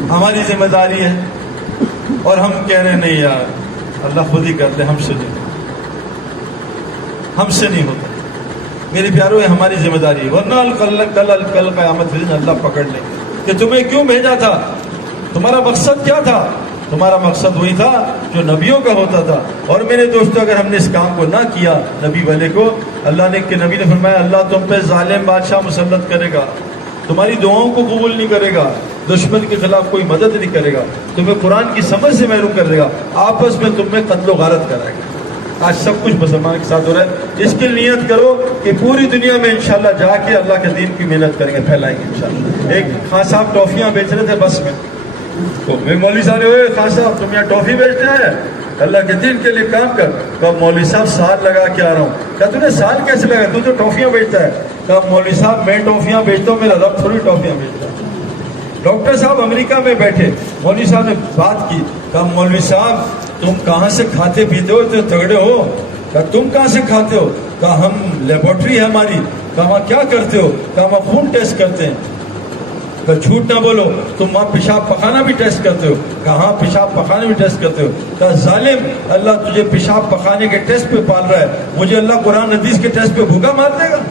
ہماری ذمہ داری ہے، اور ہم کہہ رہے ہیں نہیں یار اللہ خود ہی کرتے، ہم سے نہیں، ہم سے نہیں ہوتا۔ میرے پیاروں، ہماری ذمہ داری ہے، ورنہ کل قیامت کے دن اللہ پکڑ لیں کہ تمہیں کیوں بھیجا تھا، تمہارا مقصد کیا تھا؟ تمہارا مقصد وہی تھا جو نبیوں کا ہوتا تھا۔ اور میرے دوستو، اگر ہم نے اس کام کو نہ کیا نبی والے کو، اللہ نے کہ نبی نے فرمایا اللہ تم پہ ظالم بادشاہ مسلط کرے گا، تمہاری دعاؤں کو قبول نہیں کرے گا، دشمن کے خلاف کوئی مدد نہیں کرے گا، تمہیں قرآن کی سمجھ سے محروم کر دے گا، آپس میں تم میں قتل و غارت کرائے گا۔ آج سب کچھ مسلمان کے ساتھ ہو رہا ہے، اس کی نیت کرو کہ پوری دنیا میں انشاءاللہ جا کے اللہ کے دین کی محنت کریں گے، پھیلائیں گے انشاءاللہ۔ ایک خان صاحب ٹافیاں بیچ رہے تھے بس میں، تو میں مولوی صاحب نے، خان صاحب تم یہاں ٹافی بیچتے ہیں، اللہ کے دین کے لیے کام کر۔ کہا مولوی صاحب سال لگا کے آ رہا ہوں۔ کہا تُو نے سال کیسے لگا، تو جو ٹافیاں بیچتا ہے؟ کہا مولوی صاحب میں ٹافیاں بیچتا ہوں، میرا رب تھوڑی ٹافیاں بیچتا ہے۔ ڈاکٹر صاحب امریکہ میں بیٹھے، مولوی صاحب نے بات کی، کہا مولوی صاحب تم کہاں سے کھاتے پیتے ہو، تو تگڑے ہو؟ کہا تم کہاں سے کھاتے ہو؟ کہا ہم لیبورٹری ہے ہماری۔ کہا وہاں کیا کرتے ہو؟ کہا وہاں خون ٹیسٹ کرتے ہیں۔ کہا جھوٹ نہ بولو، تم وہاں پیشاب پخانا بھی ٹیسٹ کرتے ہو؟ کہا ہاں پیشاب پخانا بھی ٹیسٹ کرتے ہو۔ کہا ظالم، اللہ تجھے پیشاب پخانے کے ٹیسٹ پہ پال رہا ہے، مجھے اللہ قرآن حدیث کے ٹیسٹ پہ بھوکا مار دے گا؟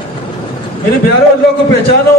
میرے پیارے، اللہ کو پہچانو،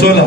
16।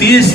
30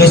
10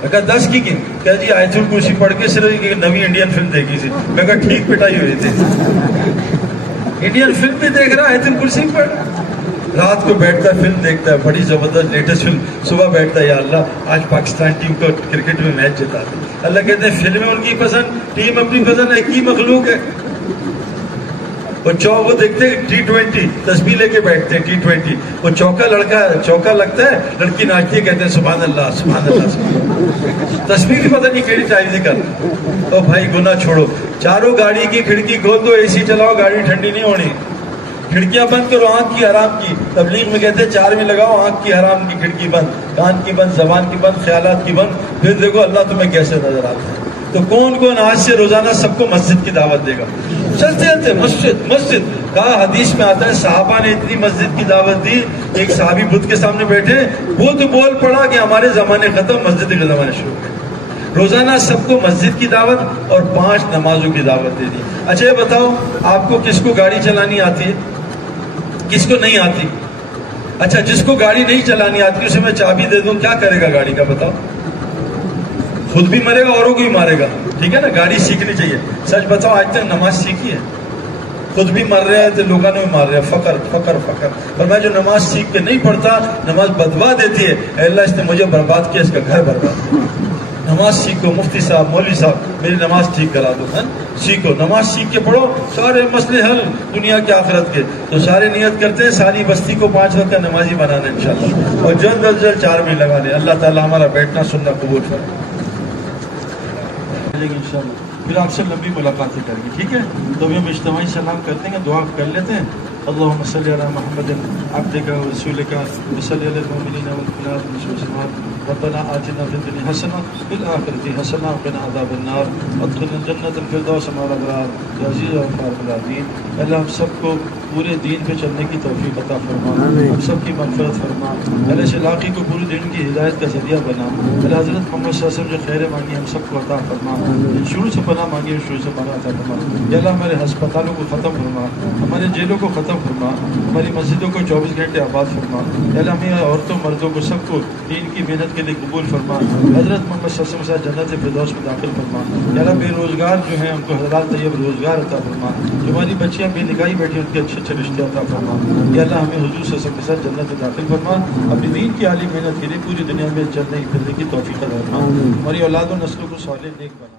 میں کہا 10 کی گن؟ کہا جی آیت الکرسی پڑھ کے صرف ایک نوی انڈین فلم دیکھی تھی. میں کہا ٹھیک پٹائی ہوئی تھی. انڈین فلم بھی دیکھ رہا آیت الکرسی پڑھ. رات کو بیٹھتا ہے فلم دیکھتا ہے, بڑی زبردست لیٹسٹ فلم. صبح بیٹھتا ہے یا اللہ آج پاکستان ٹیم کو کرکٹ میں میچ جتا دے. اللہ کہتے ہیں فلمیں ان کی پسند, ٹیم اپنی پسند ہے, کی مخلوق ہے. وہ دیکھتے ہیں T20 تسبیح لے کے بیٹھتے ہیں T20. وہ چوکا لگتا ہے, لڑکی ناچتی ہے, کہتے ہیں سبحان اللہ سبحان اللہ. تسبیح بھی پتہ نہیں کیڑی ٹائم سے کرتا. تو بھائی گناہ چھوڑو. چاروں گاڑی کی کھڑکی کھول دو, AC چلاؤ, گاڑی ٹھنڈی نہیں ہونی. کھڑکیاں بند کرو, آنکھ کی حرام کی. تبلیغ میں کہتے ہیں 4 میں لگاؤ, آنکھ کی حرام کی کھڑکی بند, کان کی بند, زبان کی بند, خیالات کی بند. پھر دیکھو اللہ تمہیں کیسے نظر آتا ہے. تو کون آج سے روزانہ سب کو مسجد کی دعوت دے گا؟ چلتے چلتے مسجد کہا. حدیث میں آتا ہے صحابہ نے اتنی مسجد کی دعوت دی, ایک صحابی بدھ کے سامنے بیٹھے, بدھ بول پڑا کہ ہمارے زمانے ختم, مسجد کے زمانے شروع. روزانہ سب کو مسجد کی دعوت اور 5 نمازوں کی دعوت دے دی. اچھا یہ بتاؤ آپ کو کس کو گاڑی چلانی آتی ہے, کس کو نہیں آتی؟ اچھا جس کو گاڑی نہیں چلانی آتی اسے میں چابی دے دوں, کیا کرے گا گاڑی کا بتاؤ؟ خود بھی مرے گا, اوروں کو بھی مارے گا. ٹھیک ہے نا, گاڑی سیکھنی چاہیے. سچ بتاؤ آج تک نماز سیکھی ہے؟ خود بھی مر رہے ہیں تو لوگوں نے بھی مار رہے ہیں. فقر فقر فقر. اور میں جو نماز سیکھ کے نہیں پڑھتا, نماز بدوا دیتی ہے. اے اللہ اس نے مجھے برباد کیا, اس کا گھر برباد. نماز سیکھو, مفتی صاحب, مولوی صاحب میری نماز ٹھیک کرا دو. سیکھو, نماز سیکھ کے پڑھو, سارے مسئلے حل دنیا کے آخرت کے. تو سارے نیت کرتے ہیں ساری بستی کو 5 وقت کا نمازی بنانا انشاءاللہ, اور جلد از جلد 4 میں لگا لیں. اللہ تعالیٰ ہمارا بیٹھنا سننا قبول فرمائے انشاءاللہ. پھر آپ سے لمبی ملاقاتیں کریں گے, ٹھیک ہے؟ تو ابھی ہم اجتماعی سلام کرتے ہیں, دعا کر لیتے ہیں. اللهم صل على محمد عبدك ورسولك وصل على المؤمنين والمؤمنات والمسلمات. ربنا آتنا في الدنيا حسنة وفي الآخرة حسنة وقنا عذاب النار. ادخلنا الجنة الفردوس مع الأبرار يا عزيز غفار العالمين. اللہ ہم سب کو پورے دین پہ چلنے کی توفیق عطا فرما, ہم سب کی مغفرت فرما. اللہ اس علاقے کو پورے دین کی ہدایت کا ذریعہ بنا. اللہ حضرت محمد صلی اللہ علیہ وسلم جو خیر مانگی ہم سب کو عطا فرما. شروع سے پناہ مانگی شروع سے پناہ عطا فرما. یا اللہ ہمارے ہسپتالوں کو ختم فرما, ہمارے جیلوں کو ختم فرما, ہماری مسجدوں کو 24 گھنٹے آباد فرما. یا اللہ ہمیں عورتوں مردوں کو سب کو دین کی محنت کے لیے قبول فرما. حضرت محمد صلی اللہ علیہ وسلم جنت فردوس میں داخل فرما. یا اللہ بے روزگار جو ہیں ان کو حلال طیب روزگار عطا فرما. جو ہماری بچیاں بے نکاحی بیٹھی ان کے اچھے اچھے رشتے عطا فرما. یا اللہ ہمیں حضور صلی اللہ علیہ وسلم کے ساتھ جنت میں داخل فرما. اپنی دین کی عالی محنت کے لیے پوری دنیا میں چلنے پھرنے کی توفیق عطا فرما. ہماری اولاد و نسلوں کو صالح نیک بنا.